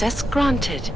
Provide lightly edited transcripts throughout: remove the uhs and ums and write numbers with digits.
Access granted.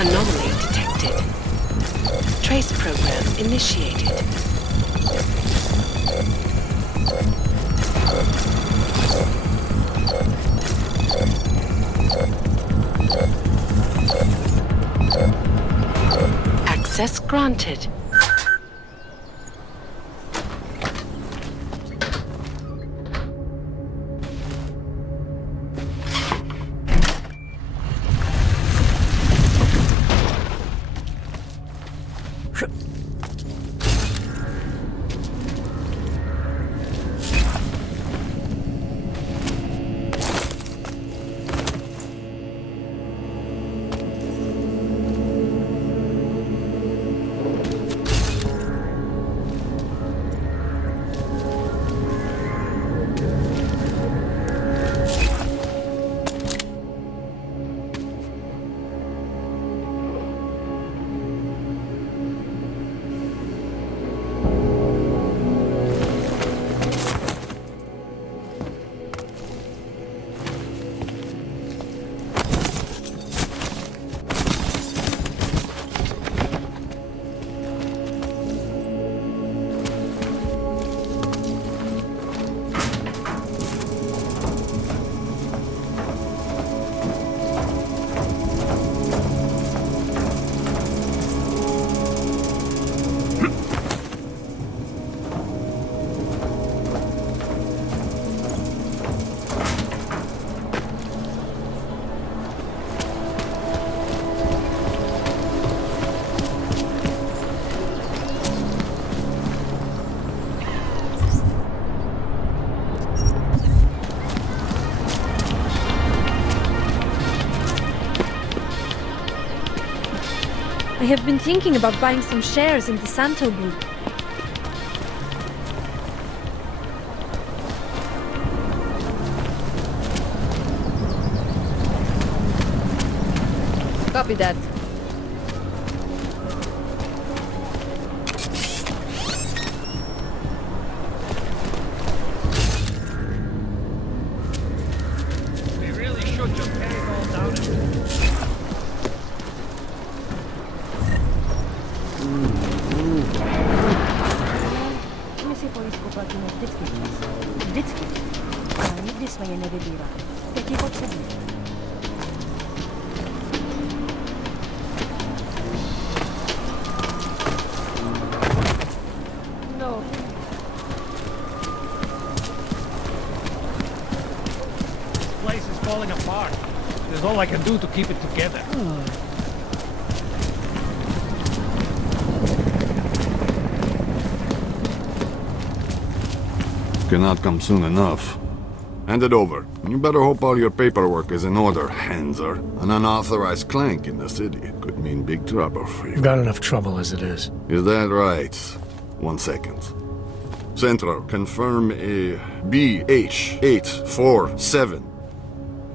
Anomaly detected. Trace program initiated. Access granted. I have been thinking about buying some shares in the Santo Group. Copy that. We really should just carry it all down and... Come si può riscoprire una vždycky. Ale nikdy jsme je nevybírali. Teď je potřebujeme. all I can do to keep it together. Cannot come soon enough. Hand it over. You better hope all your paperwork is in order, Hanser. An unauthorized clank in the city could mean big trouble for you. You've got enough trouble as it is. Is that right? 1 second. Central, confirm a BH-847.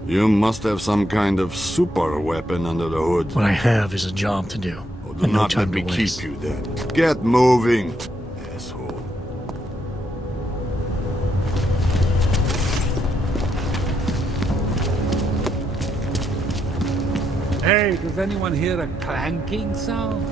You must have some kind of super weapon under the hood. What I have is a job to do. Oh, do and no not let time me to waste. keep you then. Get moving, asshole. Hey, does anyone hear a clanking sound?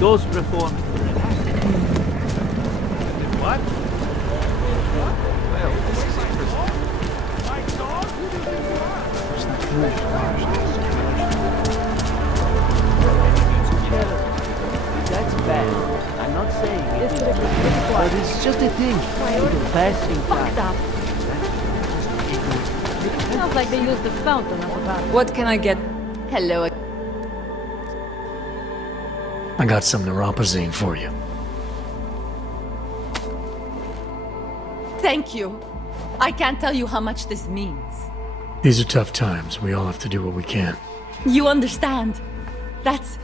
Those reforms were enacted. What? Well, this is interesting. That's bad. I'm not saying it is, but it's just a thing. It's passing Fucked time. up. Sounds like they used the fountain as a bath. What can I get? Hello. I got some neuropazine for you. Thank you. I can't tell you how much this means. These are tough times. We all have to do what we can. You understand? That's...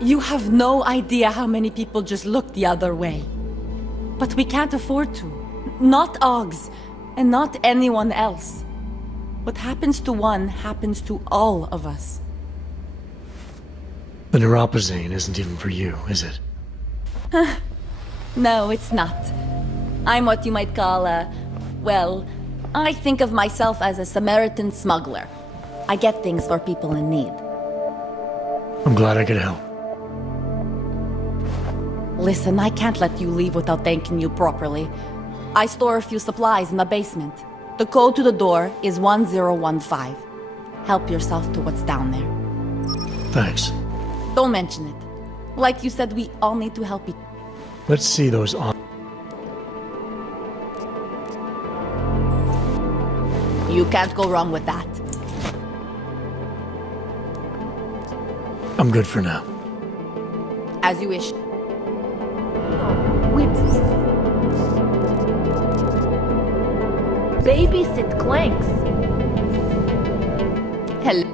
You have no idea how many people just look the other way. But we can't afford to. Not Oggs, and not anyone else. What happens to one happens to all of us. The neuropazine isn't even for you, is it? No, it's not. I'm what you might call a... Well, I think of myself as a Samaritan smuggler. I get things for people in need. I'm glad I could help. Listen, I can't let you leave without thanking you properly. I store a few supplies in the basement. The code to the door is 1015. Help yourself to what's down there. Thanks. Don't mention it. Like you said, we all need to help each... Let's see those on. You can't go wrong with that. I'm good for now. As you wish. Babysit Clanks. Hello.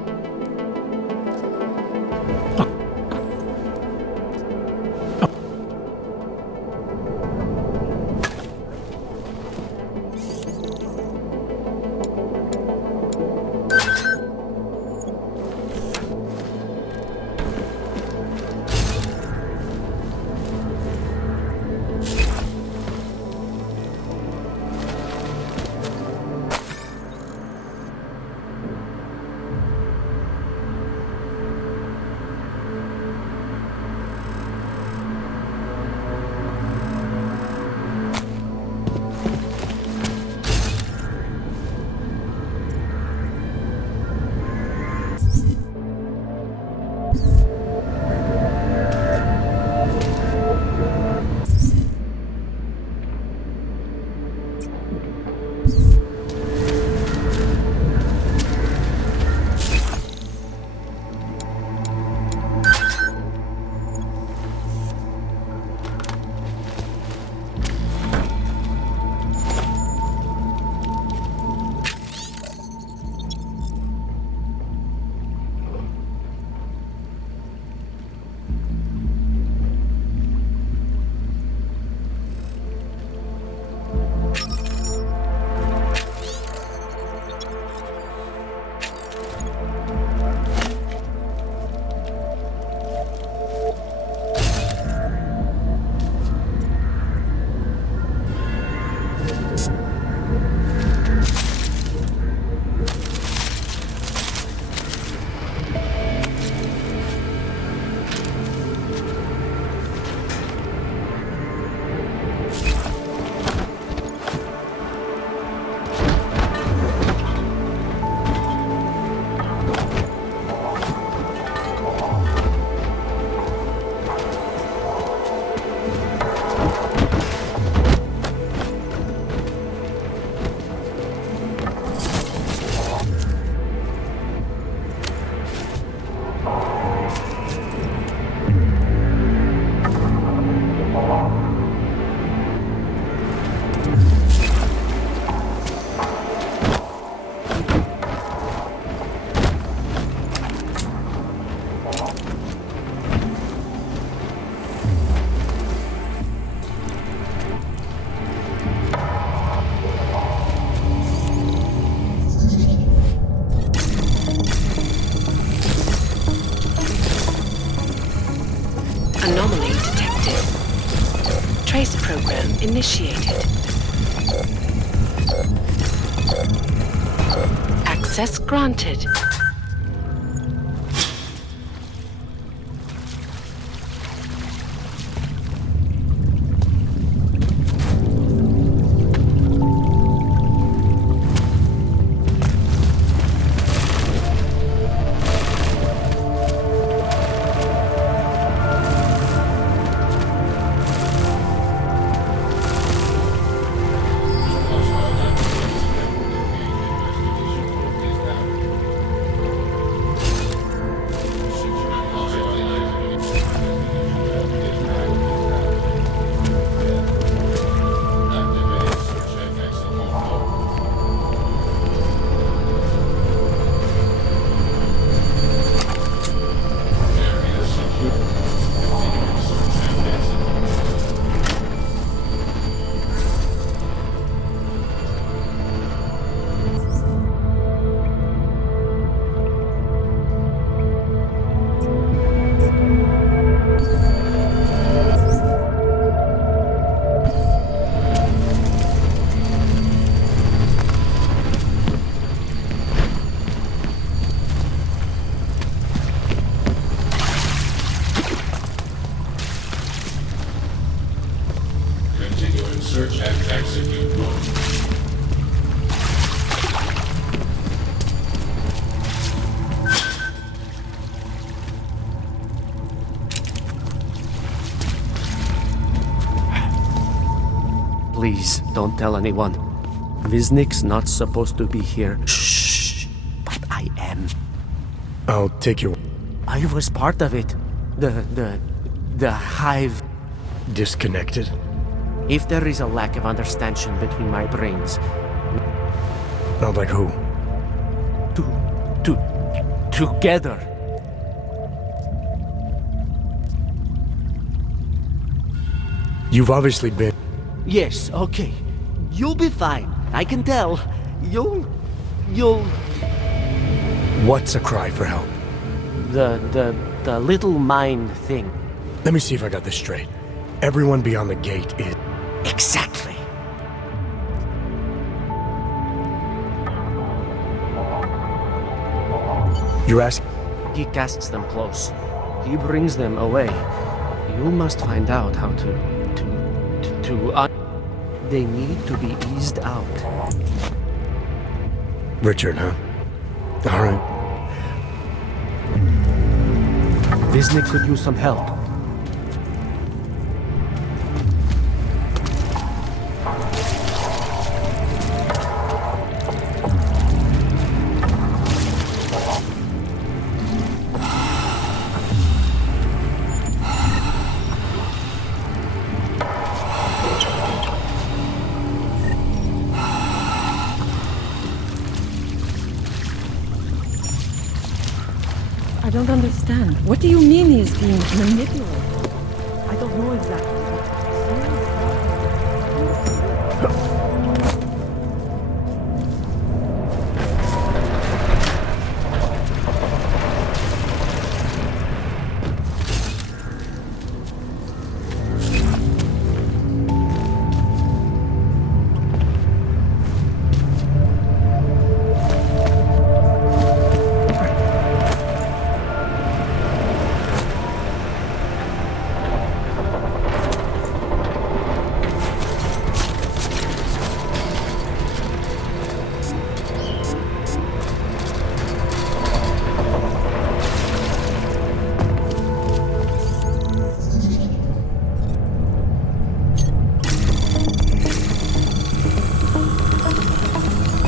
program initiated. Access granted. Search and execute mode. Please, don't tell anyone. Viznik's not supposed to be here. Shh. But I am. I'll take your I was part of it. The hive. disconnected. If there is a lack of understanding between my brains, Not like who? together. You've obviously been. Yes, okay. You'll be fine. I can tell. You'll... What's a cry for help? The little mind thing. Let me see if I got this straight. Everyone beyond the gate is. Exactly. You're asking. He casts them close. He brings them away. You must find out how they need to be eased out. Richard, huh? All right. Viznik could use some help. I don't understand. What do you mean he's being manipulated? I don't know exactly.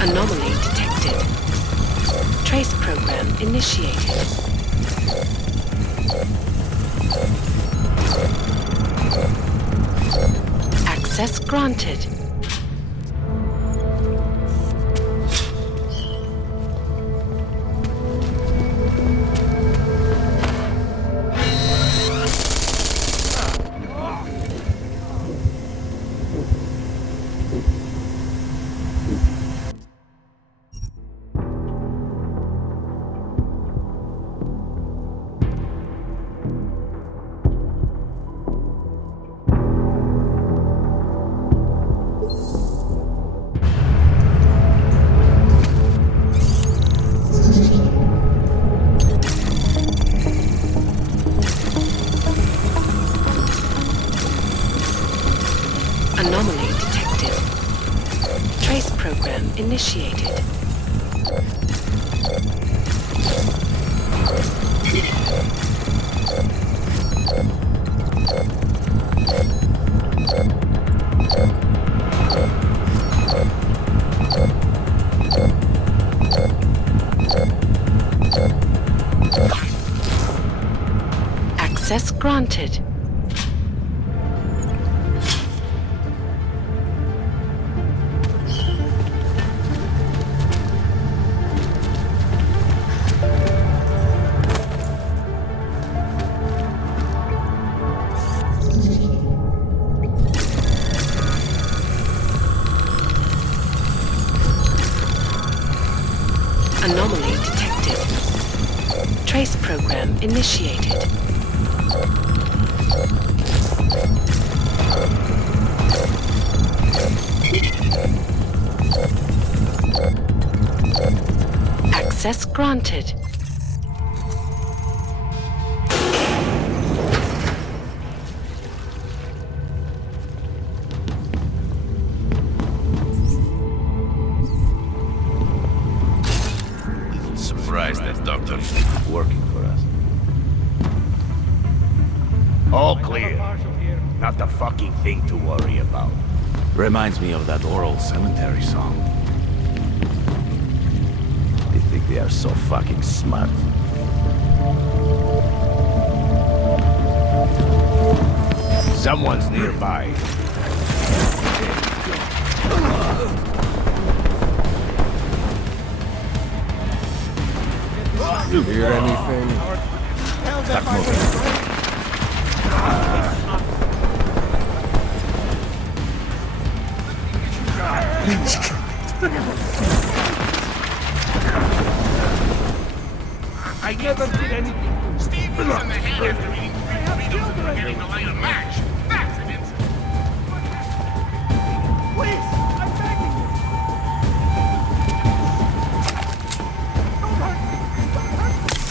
Anomaly detected. Trace program initiated. Access granted. Anomaly detected. Trace program initiated. Access granted. Anomaly detected. Trace program initiated. Access granted. Little surprised that doctor is working for us. All clear. Not the fucking thing to worry about. Reminds me of that oral cemetery song. They think they are so fucking smart. Someone's nearby. You hear anything? Start moving. I never did anything. Steve was in the hand after eating 3 Doritos and forgetting to light a match. That's an incident. Please, I'm begging you. Don't hurt me. Don't hurt me.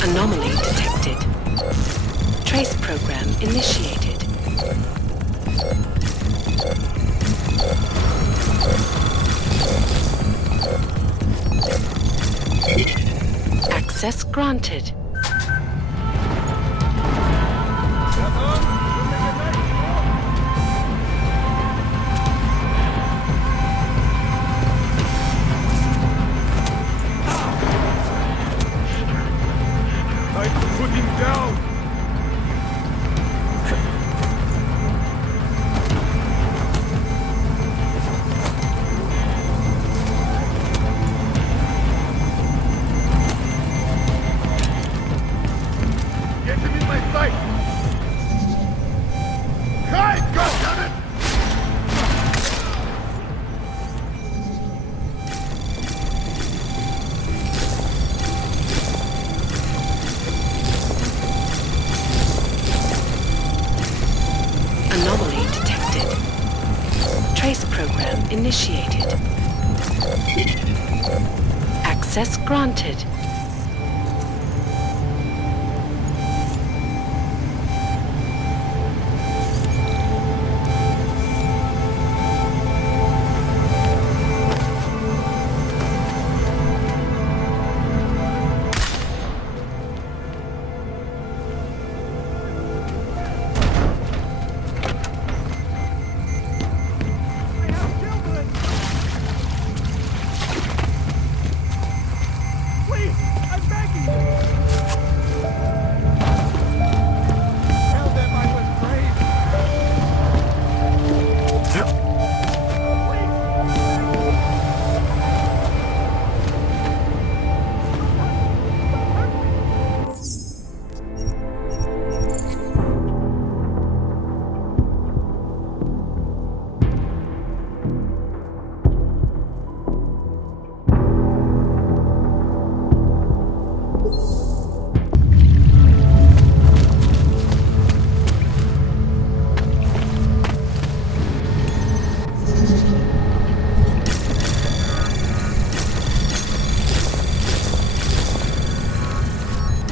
Anomaly detected. Trace program initiated. Access granted. Put him down. Get him in my sight. Hey, goddammit! Anomaly detected. Trace program initiated. Access granted.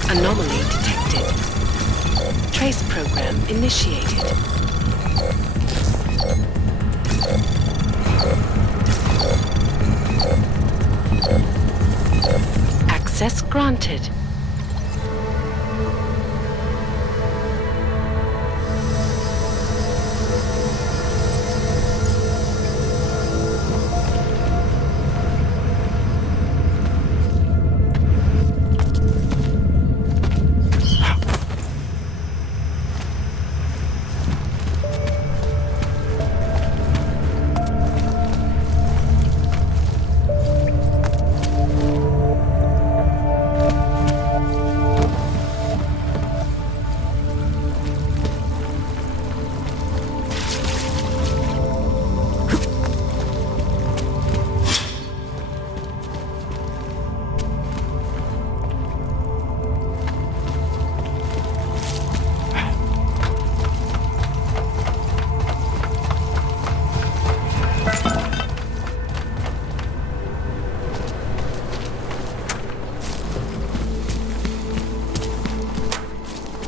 Anomaly detected. Trace program initiated. Access granted.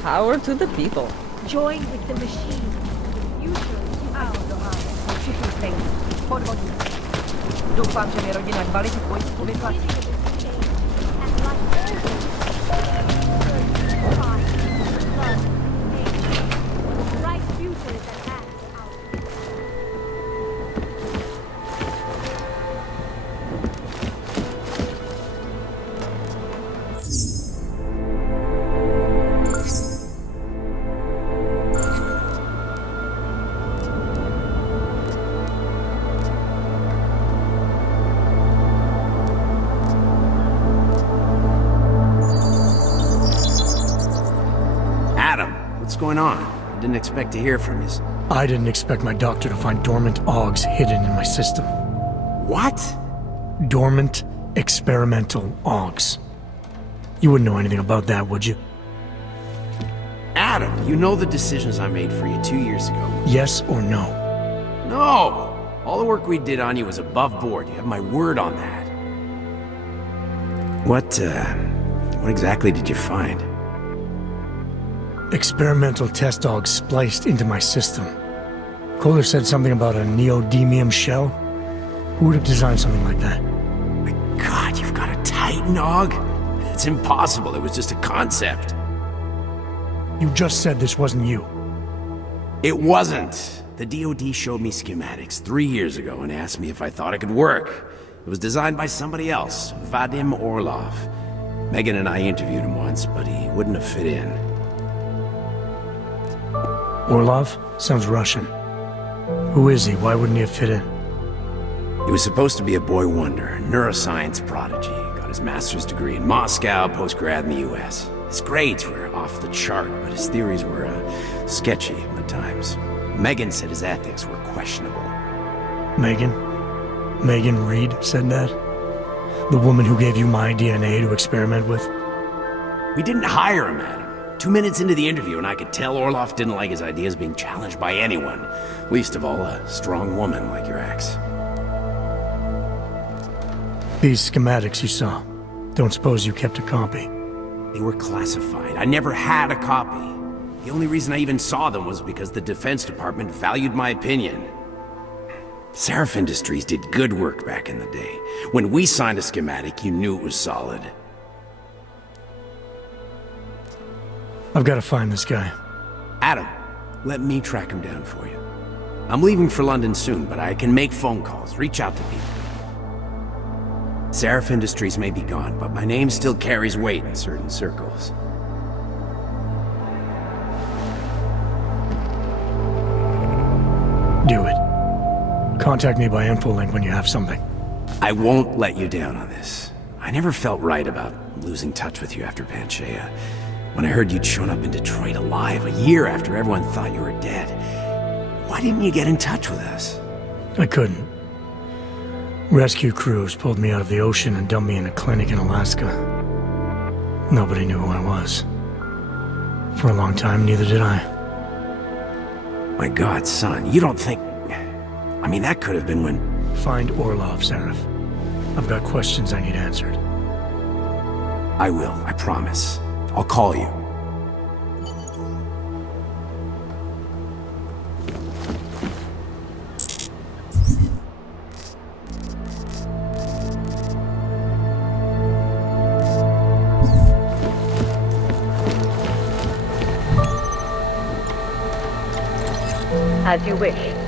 Power to the people. Join with the machine. Usually, chicken thing. Doon pa ang meron din nagbalik ko ito. Right future is at hand. What's going on? I didn't expect to hear from you. I didn't expect my doctor to find dormant AUGs hidden in my system. What? Dormant experimental AUGs. You wouldn't know anything about that, would you? Adam, you know the decisions I made for you 2 years ago. Yes or no? No! All the work we did on you was above board. You have my word on that. What exactly did you find? Experimental test AUGs spliced into my system. Kohler said something about a neodymium shell. Who would have designed something like that? My God, you've got a Titan AUG? It's impossible. It was just a concept. You just said this wasn't you. It wasn't. The DoD showed me schematics 3 years ago and asked me if I thought it could work. It was designed by somebody else, Vadim Orlov. Megan and I interviewed him once, but he wouldn't have fit in. Orlov? Sounds Russian. Who is he? Why wouldn't he have fit in? He was supposed to be a boy wonder, neuroscience prodigy. Got his master's degree in Moscow, post-grad in the US. His grades were off the chart, but his theories were sketchy at times. Megan said his ethics were questionable. Megan? Megan Reed said that? The woman who gave you my DNA to experiment with? We didn't hire him, Adam. 2 minutes into the interview, and I could tell Orlov didn't like his ideas being challenged by anyone. Least of all, a strong woman like your ex. These schematics you saw. Don't suppose you kept a copy? They were classified. I never had a copy. The only reason I even saw them was because the Defense Department valued my opinion. Seraph Industries did good work back in the day. When we signed a schematic, you knew it was solid. I've got to find this guy. Adam, let me track him down for you. I'm leaving for London soon, but I can make phone calls, reach out to people. Seraph Industries may be gone, but my name still carries weight in certain circles. Do it. Contact me by infolink when you have something. I won't let you down on this. I never felt right about losing touch with you after Panchaea. When I heard you'd shown up in Detroit alive a year after everyone thought you were dead. Why didn't you get in touch with us? I couldn't. Rescue crews pulled me out of the ocean and dumped me in a clinic in Alaska. Nobody knew who I was. For a long time, neither did I. My God, son, you don't think... I mean, that could have been when... Find Orlov, Seraph. I've got questions I need answered. I will, I promise. I'll call you. As you wish.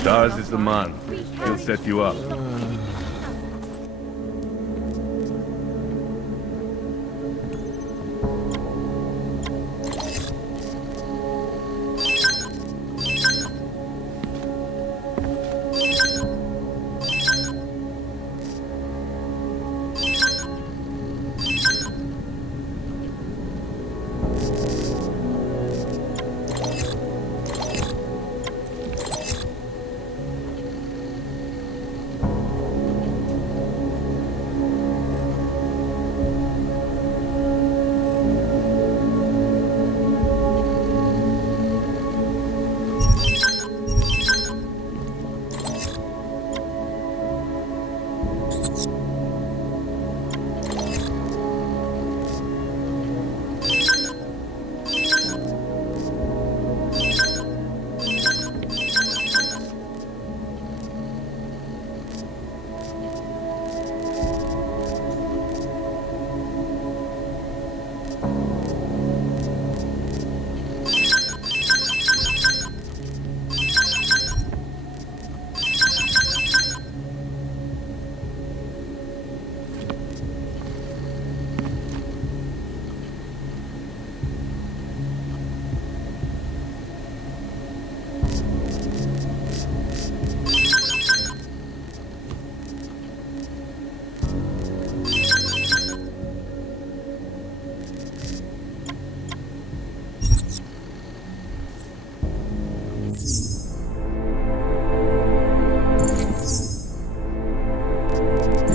Stars is the man. He'll set you up.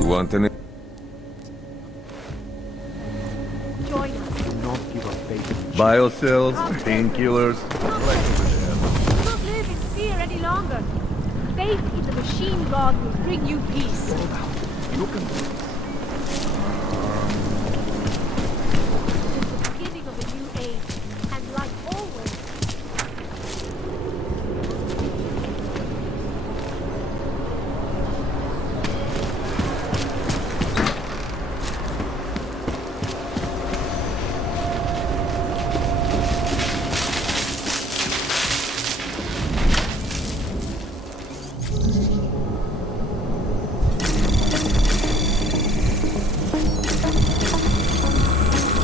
want any? Join us. Not give up faith. Biocells, painkillers. Do not live in fear any longer. Faith in the machine god will bring you peace. Look at this. It is the beginning of a new age, and like always,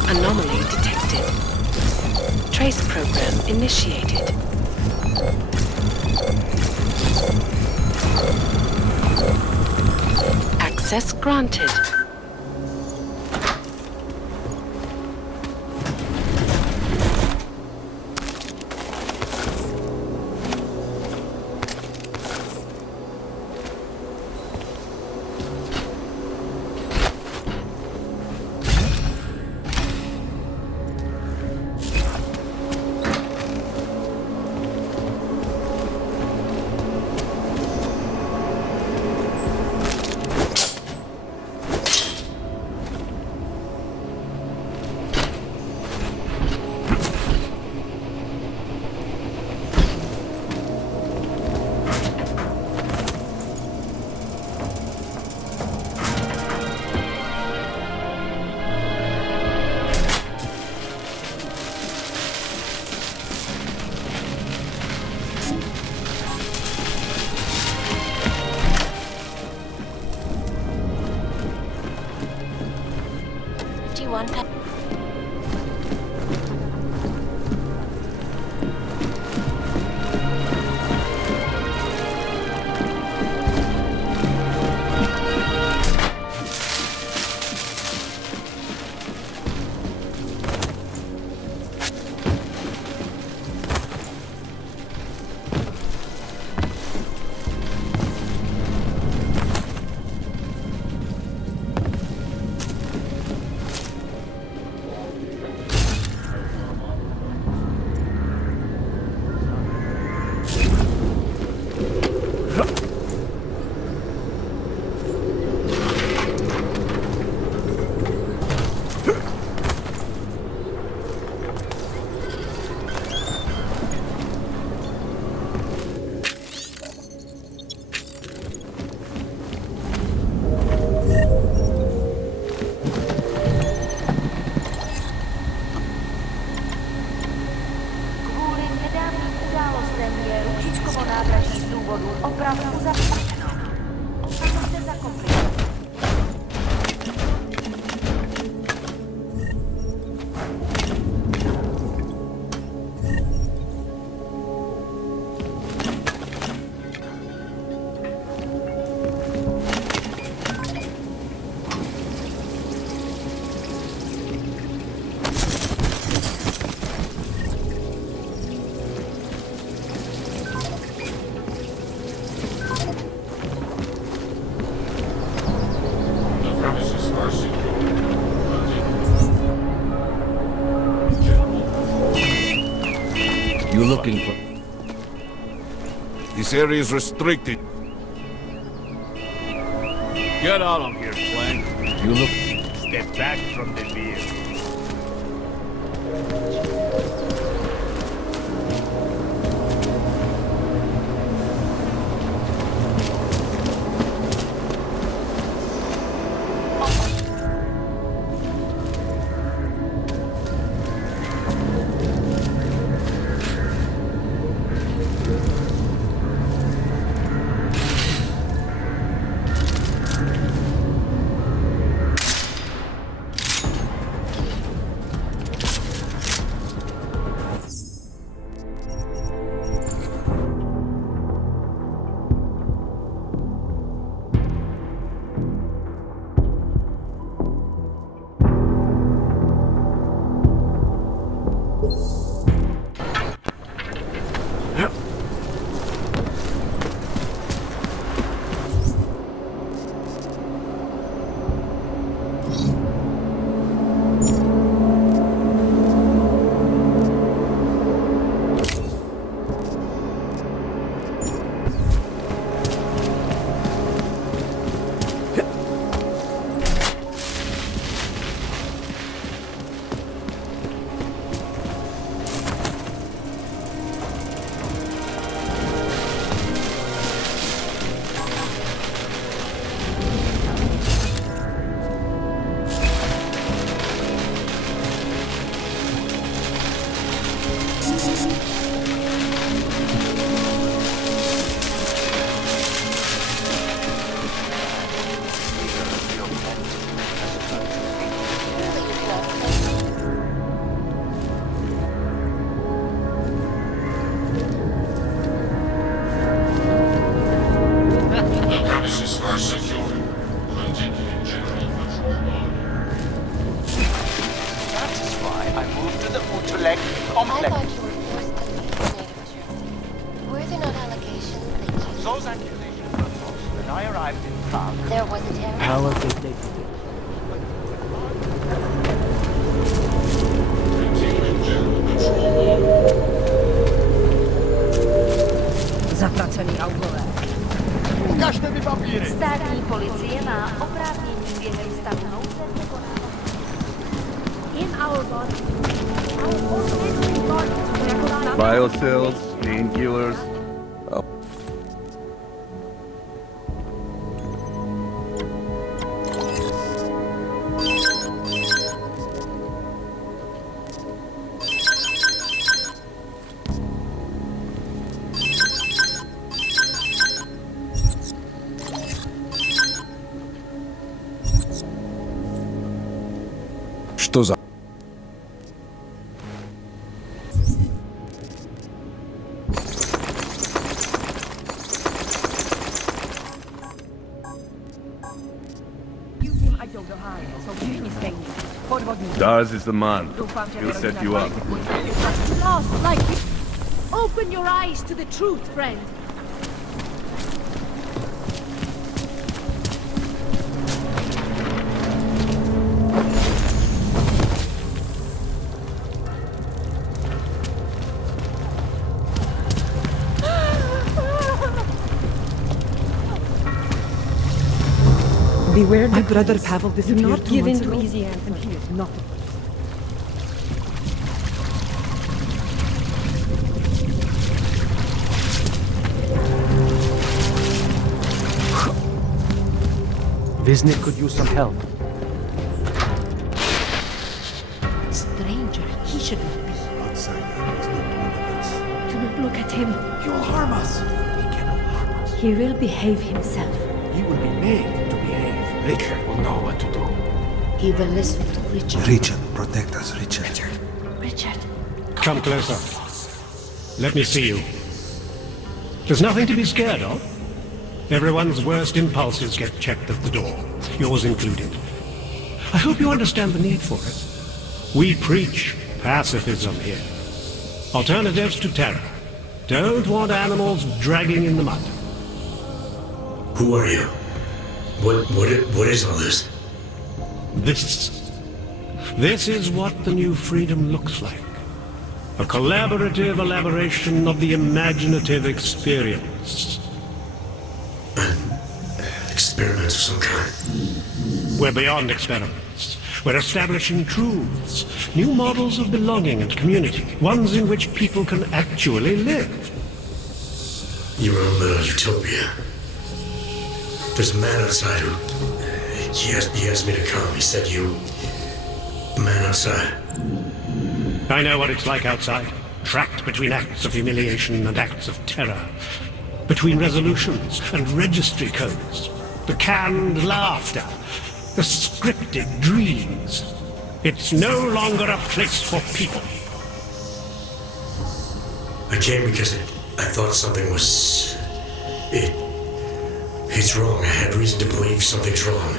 Anomaly detected. Trace program initiated. Access granted. You looking for? This area is restricted. Get out of here, Clank. You look. Step back from the vehicle. Biocells, painkillers. Что за... Dars is the man. He'll set you up. Lost, like... Open your eyes to the truth, friend. Beware, my brother Pavel do disappeared not 2 give in months to ago. easy answers. And he is not. Visnik could use some help. Stranger, he should not be. Outsider is not one of us. Do not look at him. He will harm us. He cannot harm us. He will behave himself. He will be made to behave. Richard will know what to do. He will listen to Richard. Richard, protect us, Richard. Richard. Come closer. Let me see you. There's nothing to be scared of. Everyone's worst impulses get checked at the door, yours included. I hope you understand the need for it. We preach pacifism here. Alternatives to terror. Don't want animals dragging in the mud. Who are you? What is all this? This is what the new freedom looks like. A collaborative elaboration of the imaginative experience. Experiment of some kind. We're beyond experiments. We're establishing truths, new models of belonging and community, ones in which people can actually live. You're in the middle of utopia. There's a man outside who... He asked me to come. He said you... A man outside. I know what it's like outside. Trapped between acts of humiliation and acts of terror. Between resolutions and registry codes. The canned laughter. The scripted dreams. It's no longer a place for people. I came because I thought something was... It's wrong. I had reason to believe something's wrong.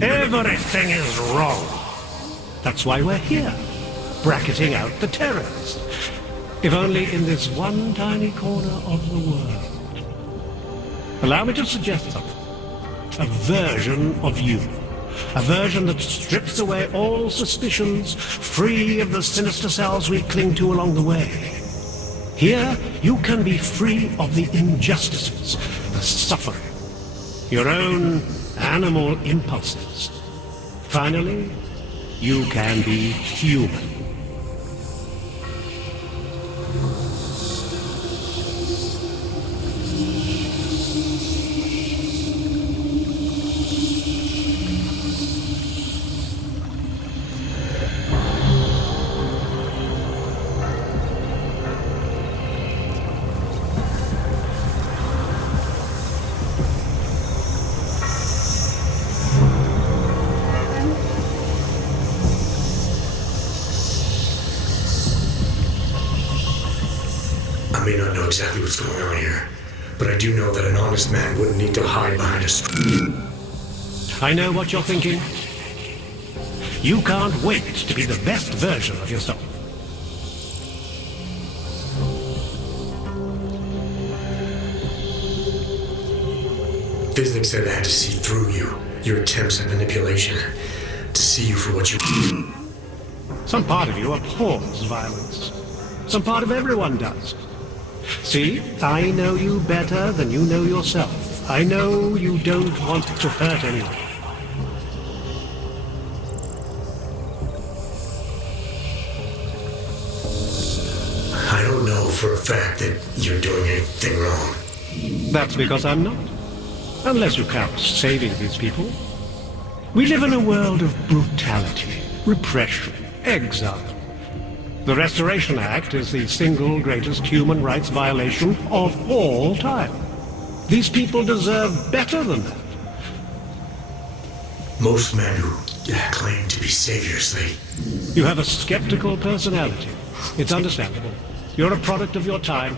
Everything is wrong. That's why we're here. Bracketing out the terrors. If only in this one tiny corner of the world. Allow me to suggest something. A version of you. A version that strips away all suspicions, free of the sinister cells we cling to along the way. Here, you can be free of the injustices, the suffering, your own animal impulses. Finally, you can be human. I may not know exactly what's going on here, but I do know that an honest man wouldn't need to hide behind a screen. I know what you're thinking. You can't wait to be the best version of yourself. Physics said I had to see through you, your attempts at manipulation, to see you for what you... Some part of you abhors violence. Some part of everyone does. See, I know you better than you know yourself. I know you don't want to hurt anyone. I don't know for a fact that you're doing anything wrong. That's because I'm not. Unless you count saving these people. We live in a world of brutality, repression, exile. The Restoration Act is the single greatest human rights violation of all time. These people deserve better than that. Most men who claim to be saviors, You have a skeptical personality. It's understandable. You're a product of your time.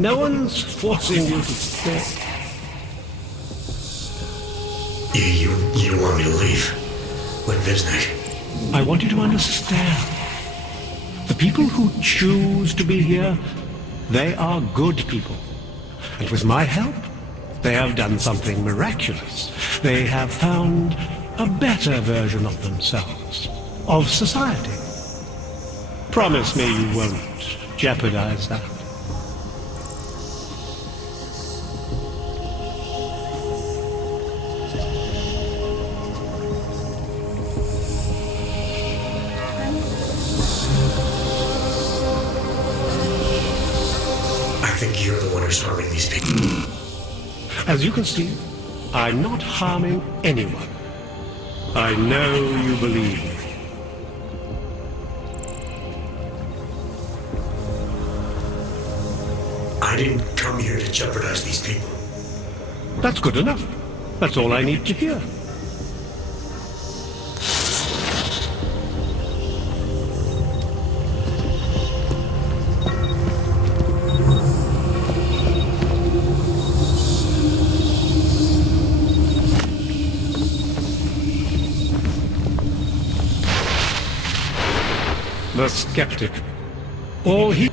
No one's forcing you to stay. You want me to leave? Like Visnik? I want you to understand. The people who choose to be here, they are good people. And with my help, they have done something miraculous. They have found a better version of themselves, of society. Promise me you won't jeopardize that. I think you're the one who's harming these people. As you can see, I'm not harming anyone. I know you believe me. I didn't come here to jeopardize these people. That's good enough. That's all I need to hear. The skeptic. All he...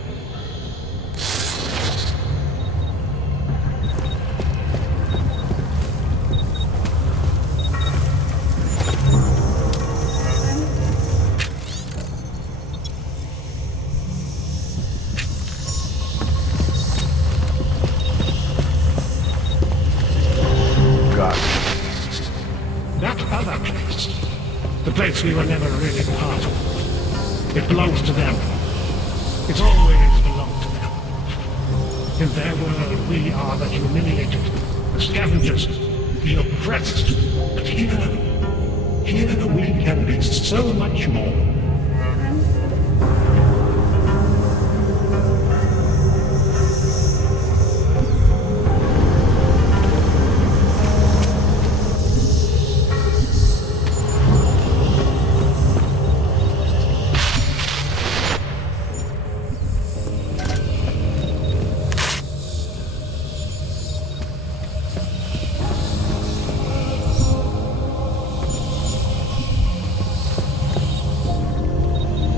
That other place. The place we were never really part of. It belongs to them. It's always belonged to them. In their world, we are the humiliated, the scavengers, the oppressed. But here we can be so much more.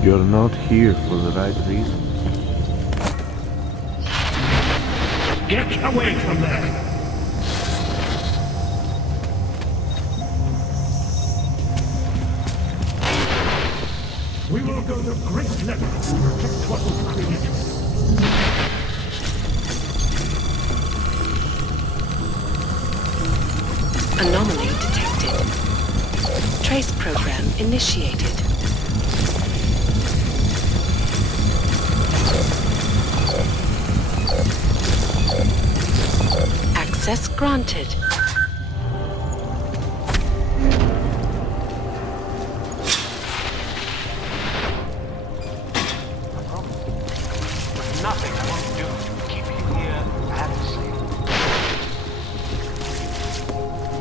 You're not here for the right reason. Get away from there! We will go to great lengths to protect what we created. Anomaly detected. Trace program initiated. Access granted. Nothing I won't do to keep you here and safe.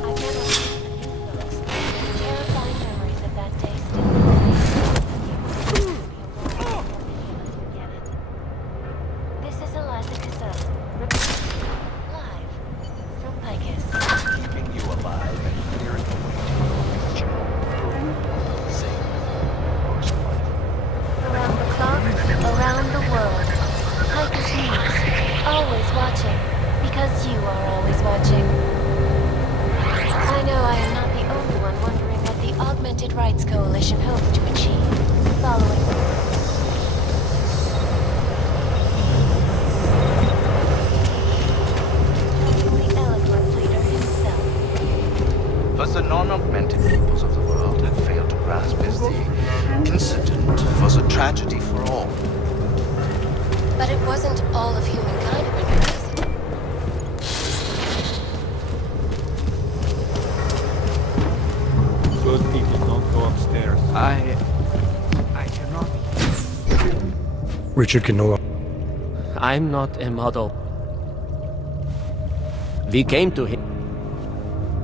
I've never seen the terrifying memories of that day still. This is Eliza Cassell, live from Picus. Keeping you alive and clearing the way to your future. Safe. Around the clock, around the world. Picus News, always watching, because you are always watching. I know I am not the only one wondering what the Augmented Rights Coalition hopes to achieve following the eloquent leader himself. But the non-augmented peoples of the world have failed to grasp as the incident was a tragedy for all. But it wasn't all of humankind who went crazy. Those people don't go upstairs. I cannot. Richard can no longer. I'm not a model. We came to him.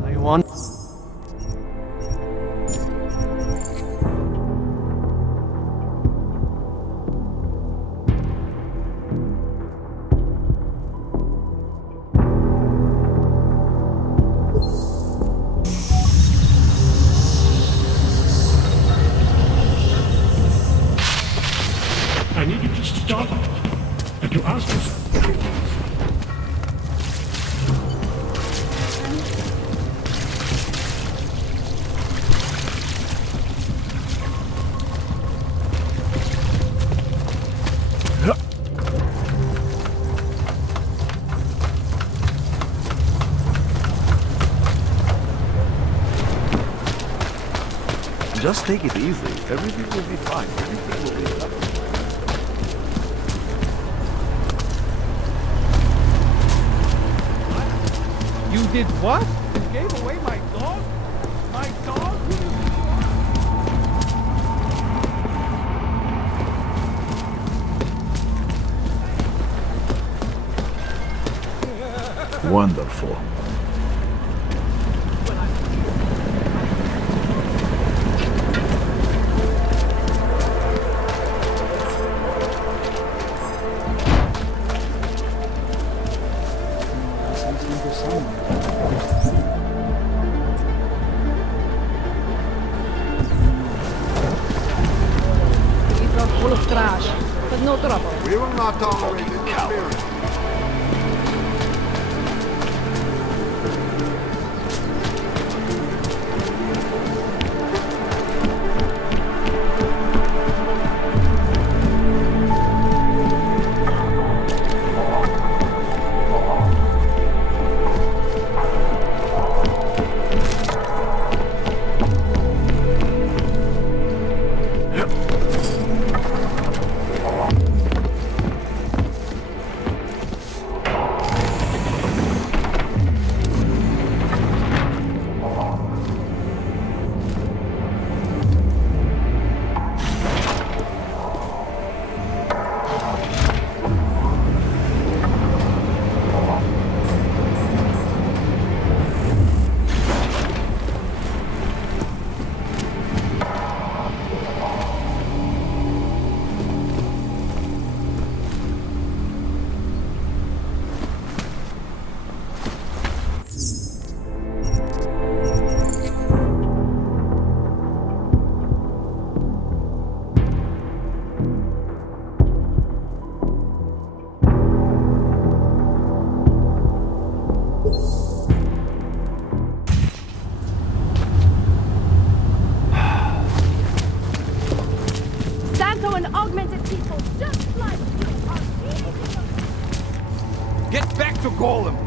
I want. I need you to stop and to ask us. Just take it easy. Everything will be fine. Everything will be fine. You did what? You gave away my dog? My dog? Wonderful. Full of trash, but no trouble. We will not tolerate interference. Call him.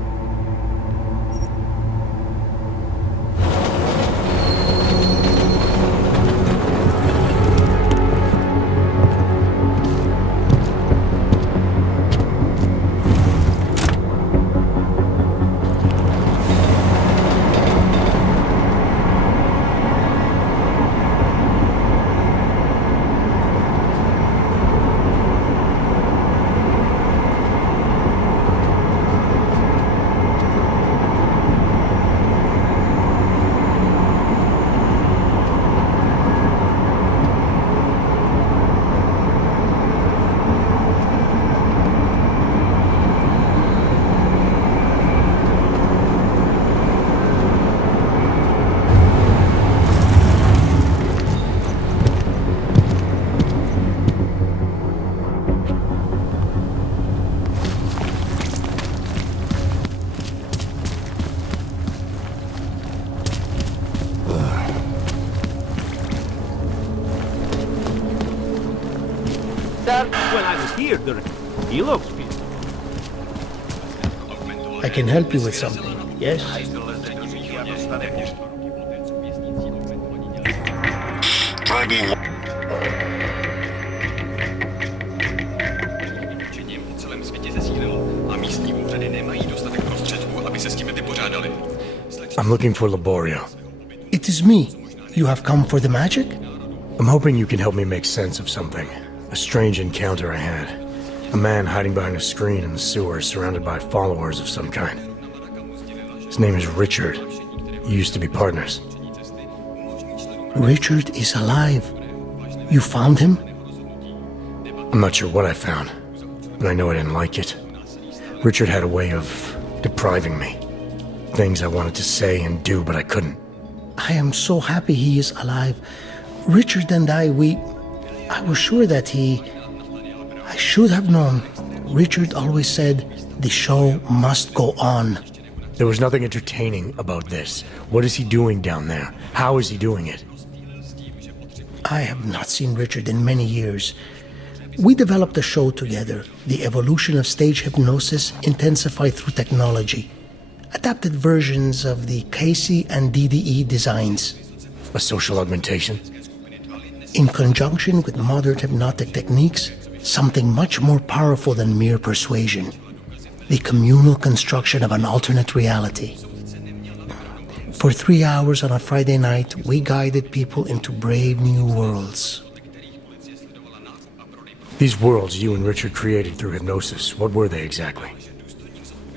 When I was here, he looks peaceful. I can help you with something, yes? I'm looking for Laborio. It is me. You have come for the magic? I'm hoping you can help me make sense of something. A strange encounter I had. A man hiding behind a screen in the sewers, surrounded by followers of some kind. His name is Richard. We used to be partners. Richard is alive. You found him? I'm not sure what I found, but I know I didn't like it. Richard had a way of depriving me. Things I wanted to say and do, but I couldn't. I am so happy he is alive. Richard and I was sure that I should have known. Richard always said, the show must go on. There was nothing entertaining about this. What is he doing down there? How is he doing it? I have not seen Richard in many years. We developed a show together, The Evolution of Stage Hypnosis Intensified Through Technology. Adapted versions of the Casey and DDE designs. A social augmentation? In conjunction with modern hypnotic techniques, something much more powerful than mere persuasion. The communal construction of an alternate reality. For 3 hours on a Friday night, we guided people into brave new worlds. These worlds you and Richard created through hypnosis, what were they exactly?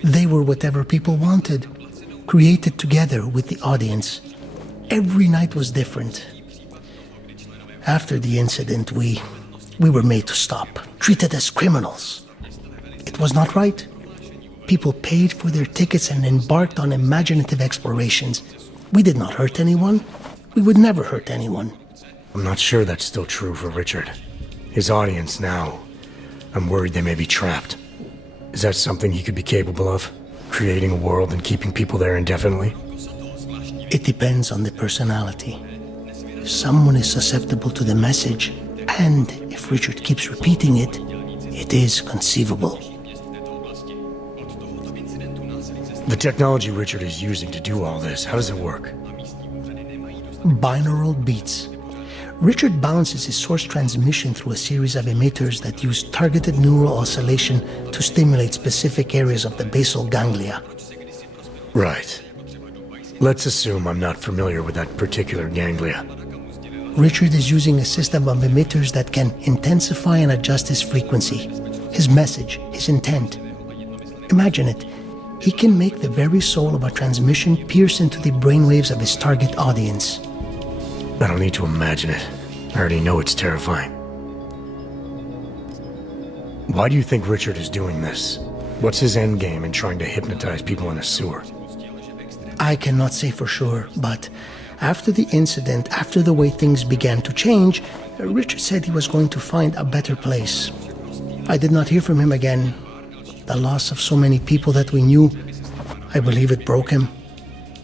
They were whatever people wanted, created together with the audience. Every night was different. After the incident, we were made to stop, treated as criminals. It was not right. People paid for their tickets and embarked on imaginative explorations. We did not hurt anyone. We would never hurt anyone. I'm not sure that's still true for Richard. His audience now, I'm worried they may be trapped. Is that something he could be capable of? Creating a world and keeping people there indefinitely? It depends on the personality. If someone is susceptible to the message, and if Richard keeps repeating it, it is conceivable. The technology Richard is using to do all this, how does it work? Binaural beats. Richard bounces his source transmission through a series of emitters that use targeted neural oscillation to stimulate specific areas of the basal ganglia. Right. Let's assume I'm not familiar with that particular ganglia. Richard is using a system of emitters that can intensify and adjust his frequency, his message, his intent. Imagine it. He can make the very soul of a transmission pierce into the brainwaves of his target audience. I don't need to imagine it. I already know it's terrifying. Why do you think Richard is doing this? What's his endgame in trying to hypnotize people in a sewer? I cannot say for sure, but after the incident, after the way things began to change, Richard said he was going to find a better place. I did not hear from him again. The loss of so many people that we knew, I believe it broke him.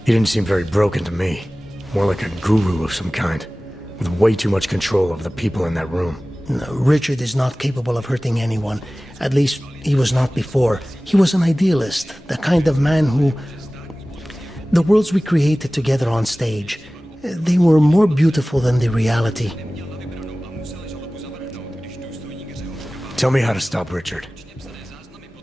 He didn't seem very broken to me. More like a guru of some kind, with way too much control of the people in that room. No, Richard is not capable of hurting anyone. At least, he was not before. He was an idealist, the kind of man who... The worlds we created together on stage, they were more beautiful than the reality. Tell me how to stop Richard.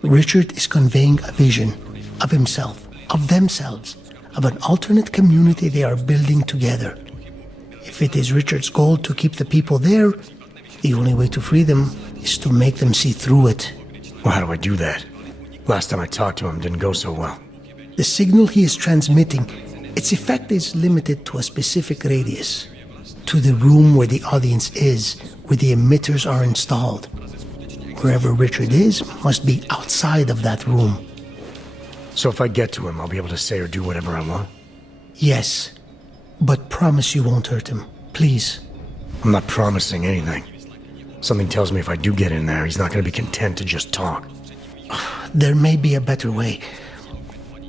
Richard is conveying a vision of himself, of themselves, of an alternate community they are building together. If it is Richard's goal to keep the people there, the only way to free them is to make them see through it. Well, how do I do that? Last time I talked to him didn't go so well. The signal he is transmitting, its effect is limited to a specific radius, to the room where the audience is, where the emitters are installed. Wherever Richard is must be outside of that room. So if I get to him, I'll be able to say or do whatever I want? Yes, but promise you won't hurt him, please. I'm not promising anything. Something tells me if I do get in there, he's not going to be content to just talk. There may be a better way.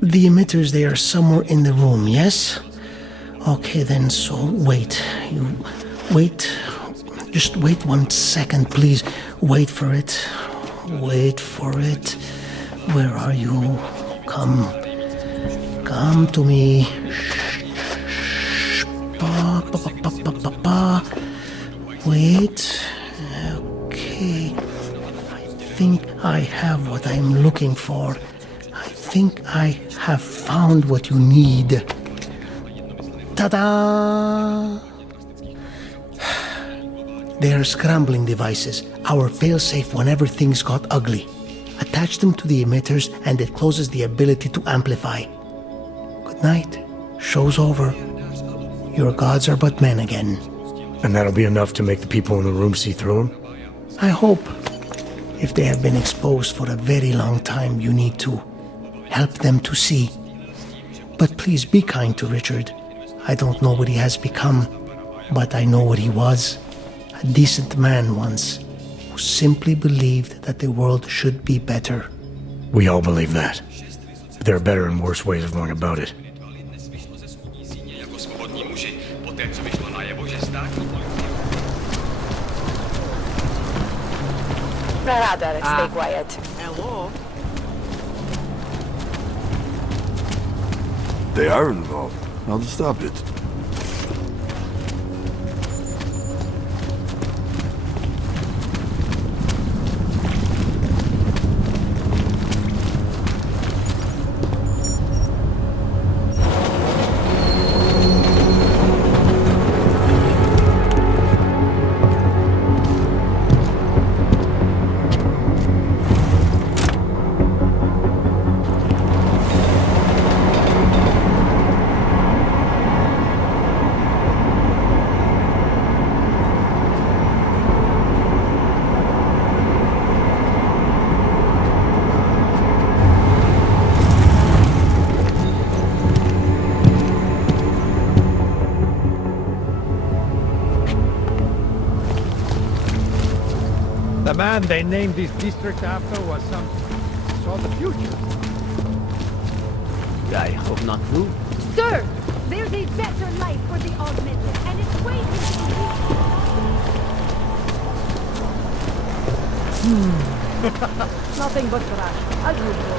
The emitters, they are somewhere in the room, yes? Okay then, so wait. You wait. Just wait 1 second, please. Wait for it. Wait for it. Where are you? Come. Come to me. Shh. Pa, pa, pa, pa, pa, pa, pa. Wait. Okay. I think I have what I'm looking for. I think I have found what you need. Ta-da! They are scrambling devices, our failsafe whenever things got ugly. Attach them to the emitters and it closes the ability to amplify. Good night. Show's over. Your gods are but men again. And that'll be enough to make the people in the room see through him? I hope. If they have been exposed for a very long time, you need to help them to see. But please be kind to Richard. I don't know what he has become, but I know what he was. A decent man once, who simply believed that the world should be better. We all believe that. But there are better and worse ways of going about it. Rather, stay quiet. Hello? They are involved. How to stop it? The man they named this district after was some... saw the future. I hope not true. Sir, there's a better life for the augmented, and it's waiting for you. Nothing but trash, as usual.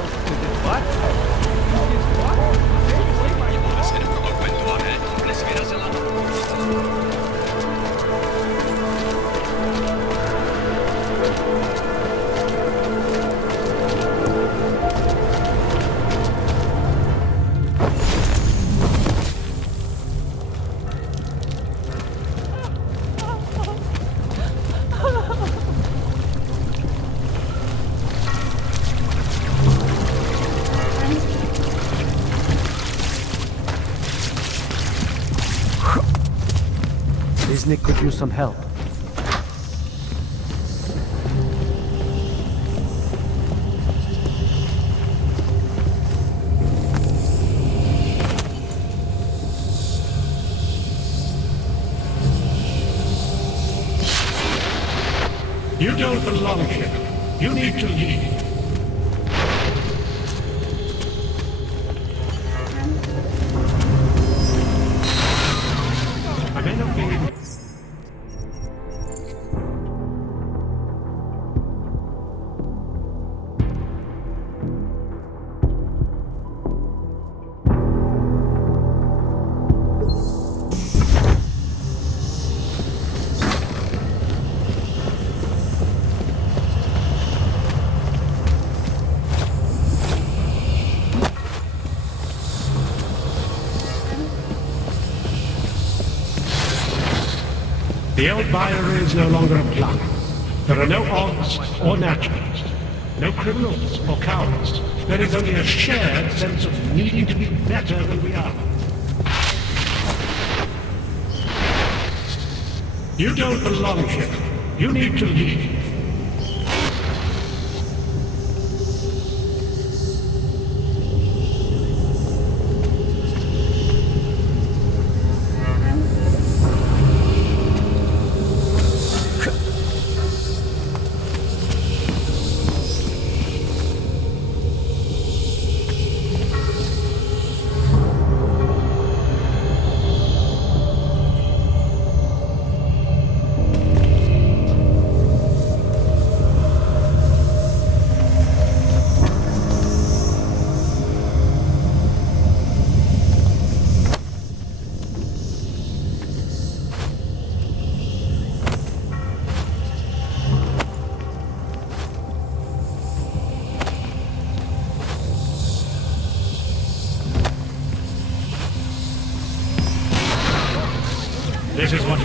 Nick could use some help. You don't belong here. You need to leave. The old binary is no longer applied. There are no odds or naturals, no criminals or cowards. There is only a shared sense of needing to be better than we are. You don't belong here. You need to leave. This is what...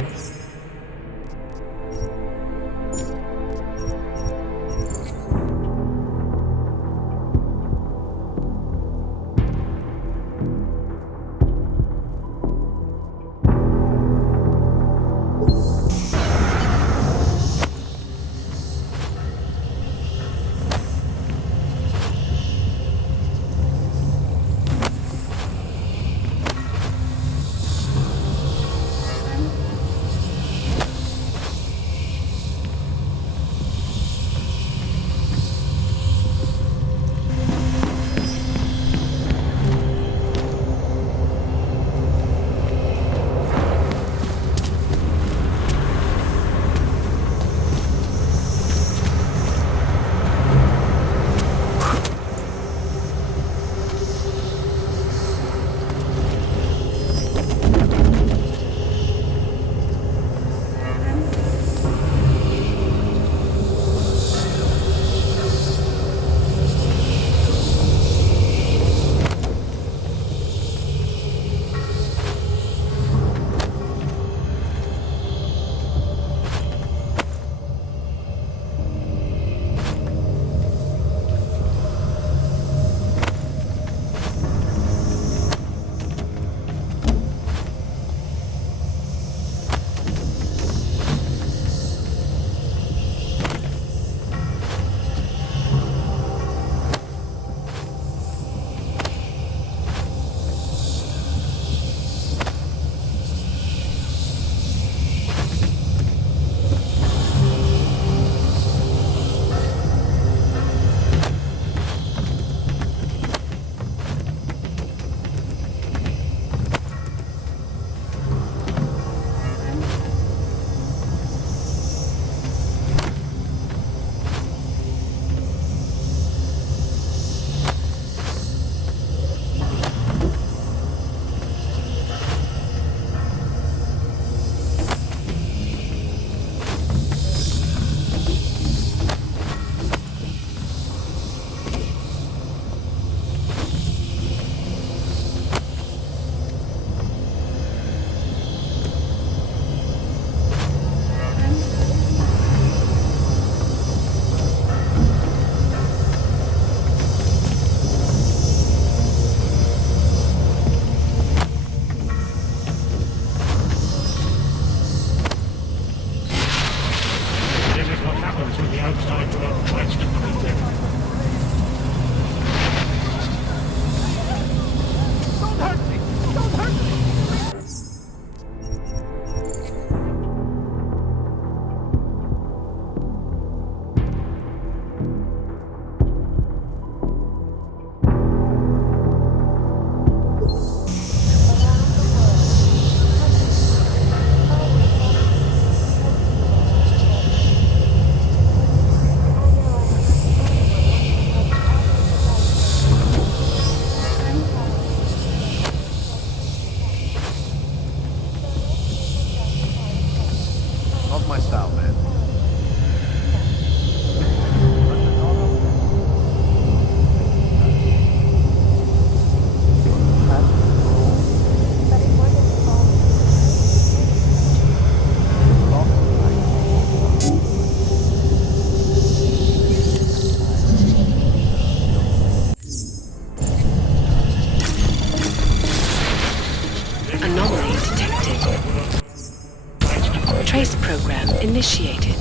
Trace program initiated.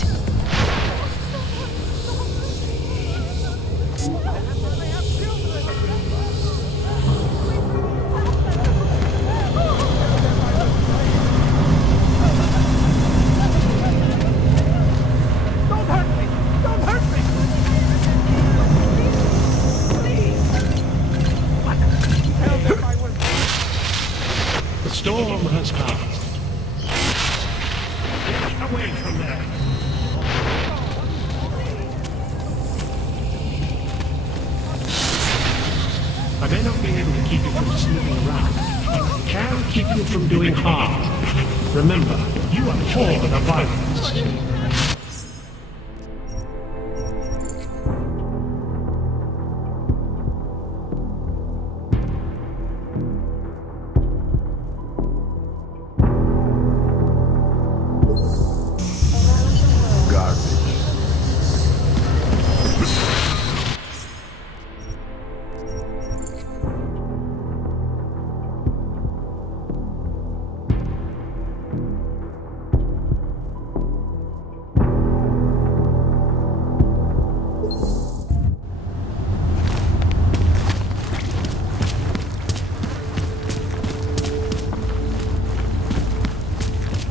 The storm has passed. Away from there. I may not be able to keep you from snooping around, but I can keep you from doing harm. Remember, you abhor the violence.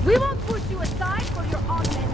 We won't push you aside for your augment.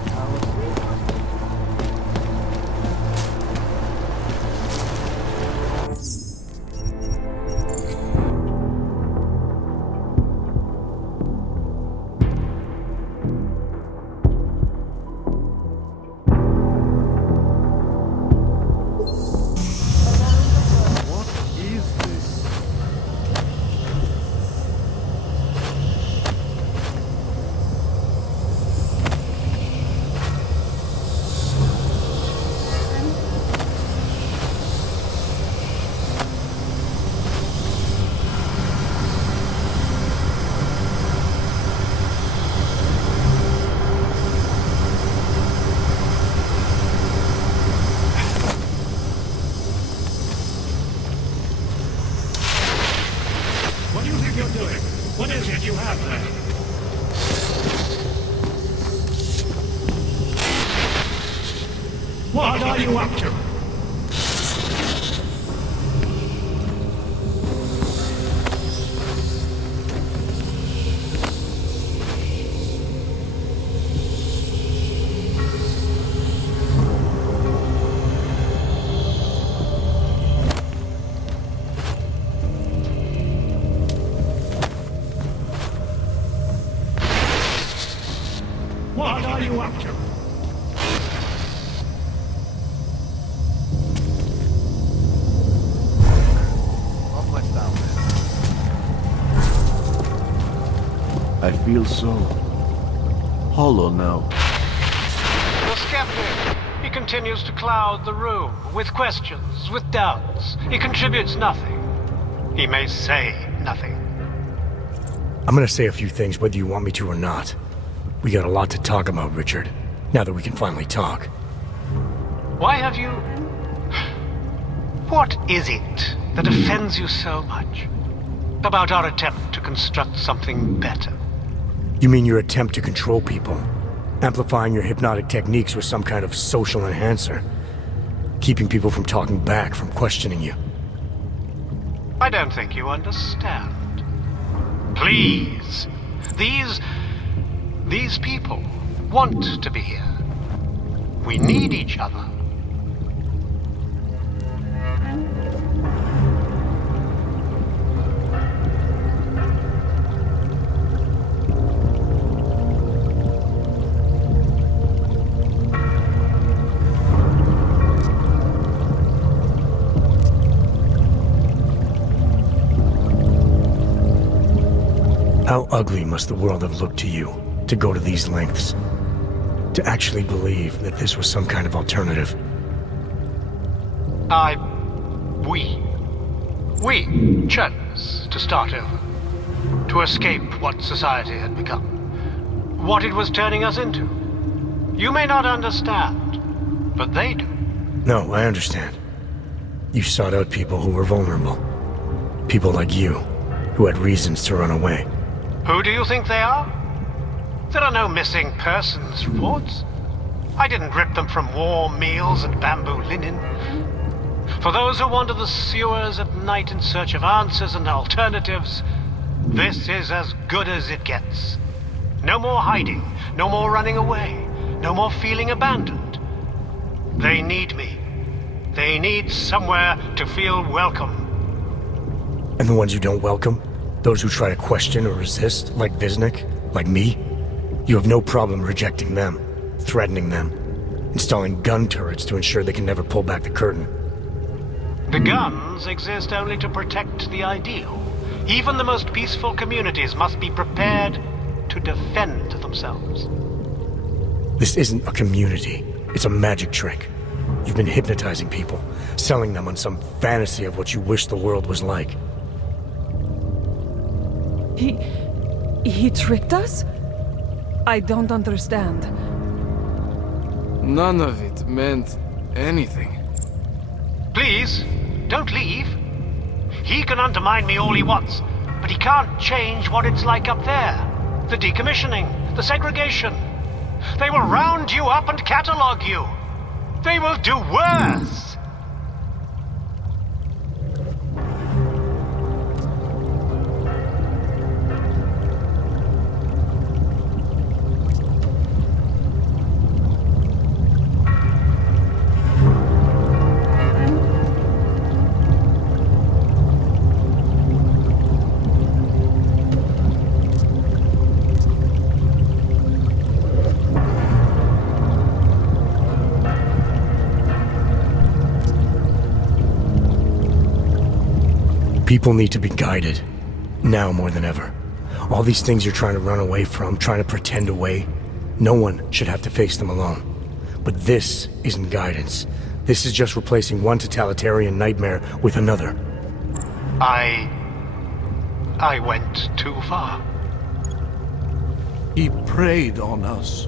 What do you think you're doing? What is it you have there? What are you up to? What are you up to? I feel so hollow now. The skeptic. He continues to cloud the room with questions, with doubts. He contributes nothing. He may say nothing. I'm gonna say a few things whether you want me to or not. We got a lot to talk about, Richard. Now that we can finally talk. Why have you... What is it that offends you so much about our attempt to construct something better? You mean your attempt to control people? Amplifying your hypnotic techniques with some kind of social enhancer? Keeping people from talking back, from questioning you? I don't think you understand. Please. These people want to be here. We need each other. How ugly must the world have looked to you to go to these lengths? To actually believe that this was some kind of alternative? We chose to start over. To escape what society had become. What it was turning us into. You may not understand, but they do. No, I understand. You sought out people who were vulnerable. People like you, who had reasons to run away. Who do you think they are? There are no missing persons reports. I didn't rip them from warm meals and bamboo linen. For those who wander the sewers at night in search of answers and alternatives, this is as good as it gets. No more hiding, no more running away, no more feeling abandoned. They need me. They need somewhere to feel welcome. And the ones you don't welcome? Those who try to question or resist, like Viznik, like me? You have no problem rejecting them, threatening them, installing gun turrets to ensure they can never pull back the curtain. The guns exist only to protect the ideal. Even the most peaceful communities must be prepared to defend themselves. This isn't a community. It's a magic trick. You've been hypnotizing people, selling them on some fantasy of what you wish the world was like. He tricked us? I don't understand. None of it meant anything. Please, don't leave. He can undermine me all he wants, but he can't change what it's like up there. The decommissioning, the segregation. They will round you up and catalog you. They will do worse. People need to be guided, now more than ever. All these things you're trying to run away from, trying to pretend away, no one should have to face them alone. But this isn't guidance. This is just replacing one totalitarian nightmare with another. I went too far. He preyed on us.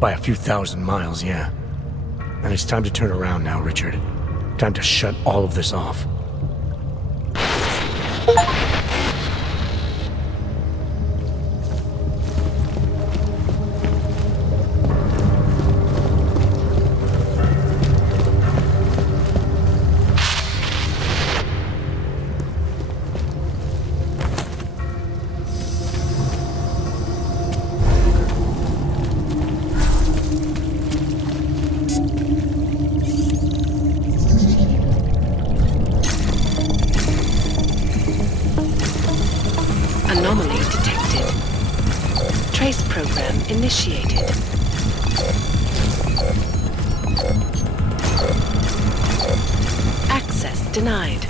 By a few thousand miles, yeah. And it's time to turn around now, Richard. Time to shut all of this off. Anomaly detected. Trace program initiated. Access denied.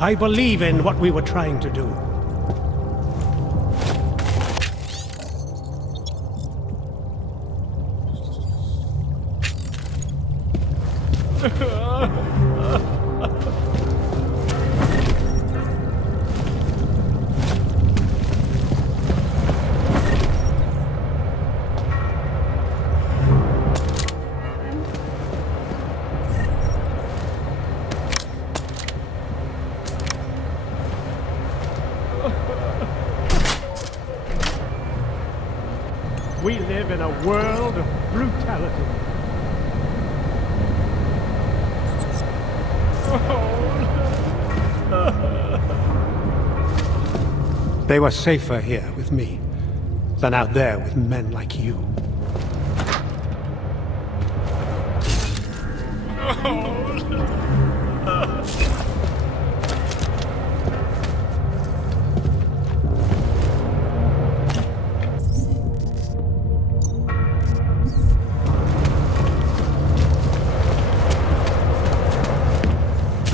I believe in what we were trying to do. We live in a world of brutality. They were safer here with me than out there with men like you.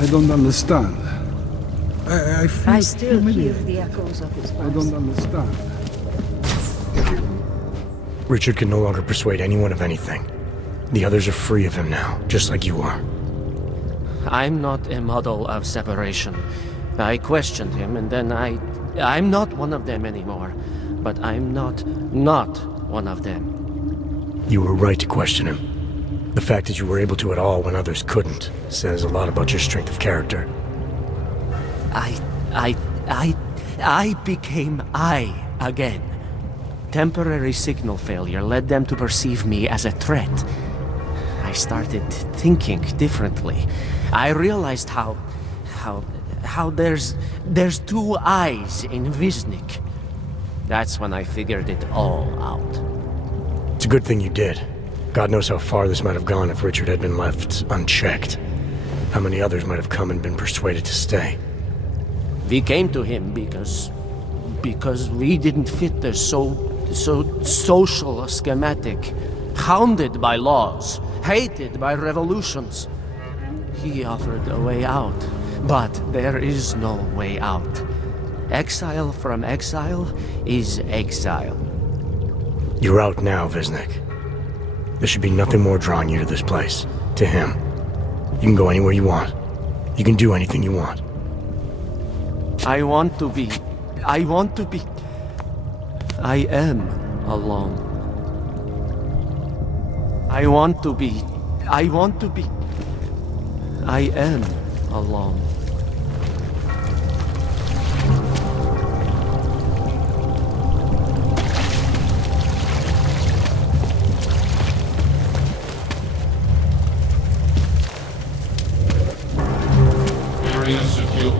I don't understand. I feel I still familiar. hear the echoes of his I past. don't understand. Richard can no longer persuade anyone of anything. The others are free of him now, just like you are. I'm not a model of separation. I questioned him, and then I'm not one of them anymore. But I'm not one of them. You were right to question him. The fact that you were able to at all when others couldn't says a lot about your strength of character. I became I again. Temporary signal failure led them to perceive me as a threat. I started thinking differently. I realized how there's two eyes in Viznik. That's when I figured it all out. It's a good thing you did. God knows how far this might have gone if Richard had been left unchecked. How many others might have come and been persuaded to stay. We came to him because we didn't fit the so social schematic, hounded by laws, hated by revolutions. He offered a way out, but there is no way out. Exile from exile is exile. You're out now, Viznik. There should be nothing more drawing you to this place, to him. You can go anywhere you want. You can do anything you want. I am alone. I am alone. Area secure.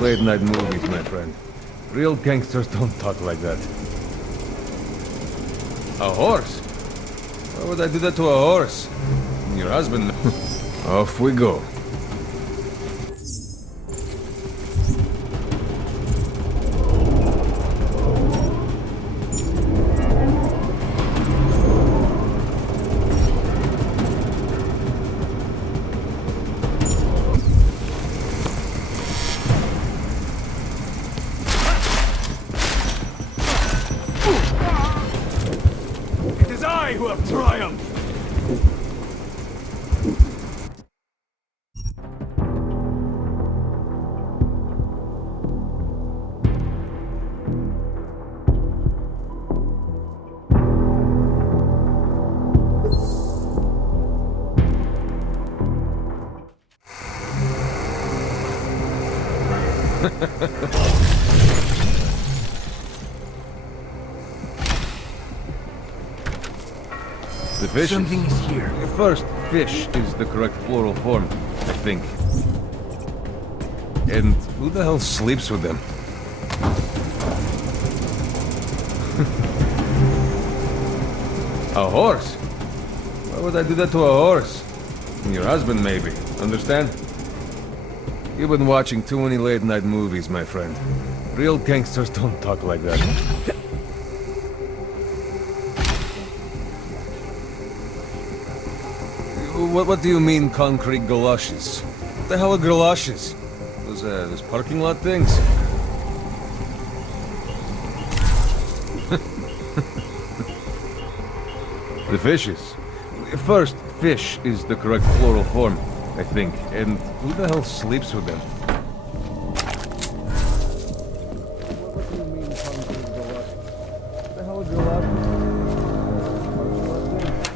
Late night movies, my friend. Real gangsters don't talk like that. A horse? Why would I do that to a horse? Your husband... Off we go. It is I who have triumphed! The fish? Something is here. First, fish is the correct plural form, I think. And who the hell sleeps with them? A horse? Why would I do that to a horse? Your husband, maybe. Understand? You've been watching too many late-night movies, my friend. Real gangsters don't talk like that. What do you mean, concrete galoshes? What the hell are galoshes? Those parking lot things? The fishes. First, fish is the correct plural form, I think. And who the hell sleeps with them? What do you mean, concrete galoshes? What the hell are galoshes? Parking lot things?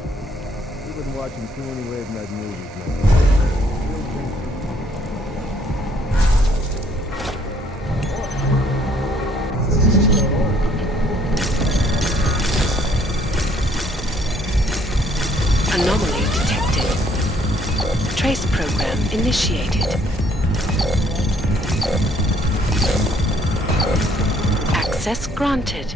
You've been watching too many late-night movies, man. Anomaly detected. Trace program initiated. Access granted.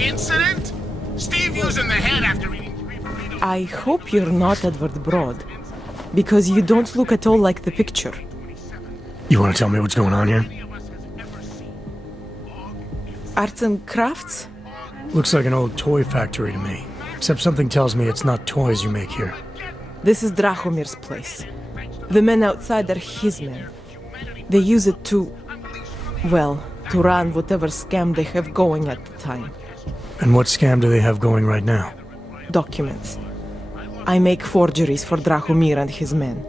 Incident? Steve using the head after eating 3 burritos. I hope you're not Edward Broad, because you don't look at all like the picture. You want to tell me what's going on here? Arts and crafts? Looks like an old toy factory to me. Except something tells me it's not toys you make here. This is Drahomir's place. The men outside are his men. They use it to, well, to run whatever scam they have going at the time. And what scam do they have going right now? Documents. I make forgeries for Drahomir and his men.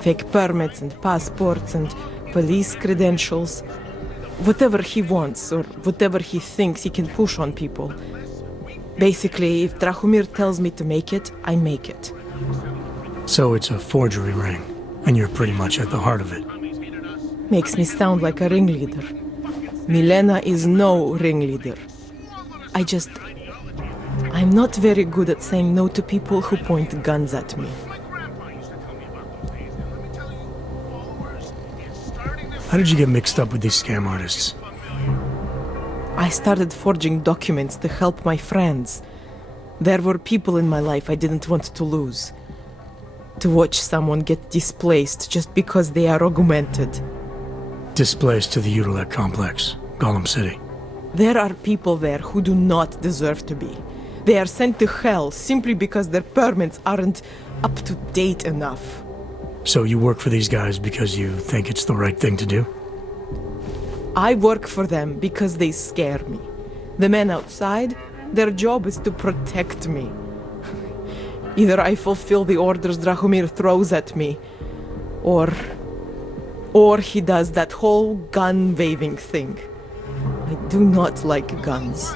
Fake permits and passports and police credentials. Whatever he wants, or whatever he thinks he can push on people. Basically, if Drahomir tells me to make it, I make it. So it's a forgery ring, and you're pretty much at the heart of it. Makes me sound like a ringleader. Milena is no ringleader. I'm not very good at saying no to people who point guns at me. How did you get mixed up with these scam artists? I started forging documents to help my friends. There were people in my life I didn't want to lose. To watch someone get displaced just because they are augmented. Displaced to the Utilec complex, Gollum City. There are people there who do not deserve to be. They are sent to hell simply because their permits aren't up to date enough. So you work for these guys because you think it's the right thing to do? I work for them because they scare me. The men outside, their job is to protect me. Either I fulfill the orders Drahomir throws at me, or he does that whole gun-waving thing. I do not like guns.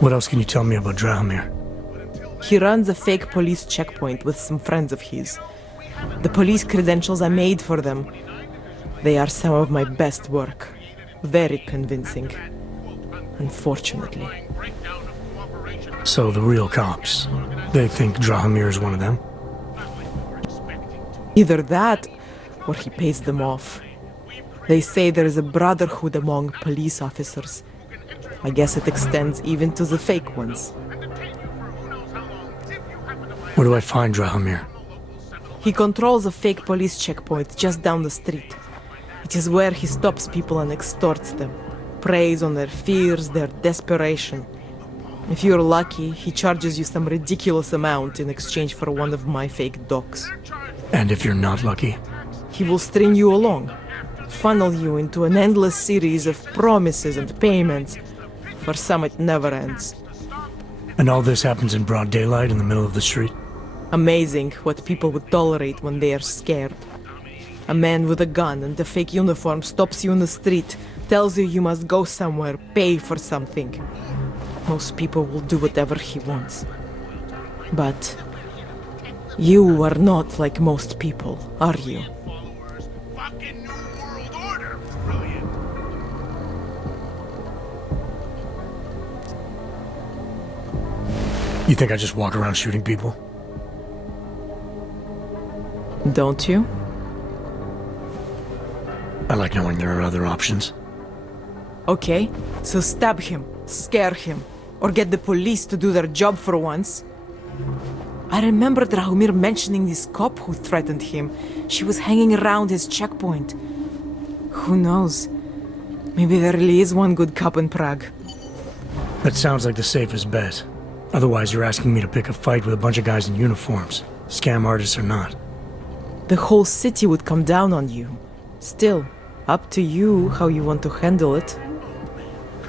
What else can you tell me about Drahomir? He runs a fake police checkpoint with some friends of his. The police credentials I made for them, they are some of my best work. Very convincing. Unfortunately. So the real cops, they think Drahomir is one of them? Either that, or he pays them off. They say there is a brotherhood among police officers. I guess it extends even to the fake ones. Where do I find Drahomir? He controls a fake police checkpoint just down the street. It is where he stops people and extorts them. Preys on their fears, their desperation. If you're lucky, he charges you some ridiculous amount in exchange for one of my fake docs. And if you're not lucky? He will string you along, funnel you into an endless series of promises and payments. For some, it never ends. And all this happens in broad daylight in the middle of the street? Amazing what people would tolerate when they are scared. A man with a gun and a fake uniform stops you in the street, tells you you must go somewhere, pay for something. Most people will do whatever he wants. But you are not like most people, are you? You think I just walk around shooting people? Don't you? I like knowing there are other options. Okay, so stab him, scare him, or get the police to do their job for once. I remember Drahomir mentioning this cop who threatened him. She was hanging around his checkpoint. Who knows? Maybe there really is one good cop in Prague. That sounds like the safest bet. Otherwise, you're asking me to pick a fight with a bunch of guys in uniforms, scam artists or not. The whole city would come down on you. Still, up to you how you want to handle it.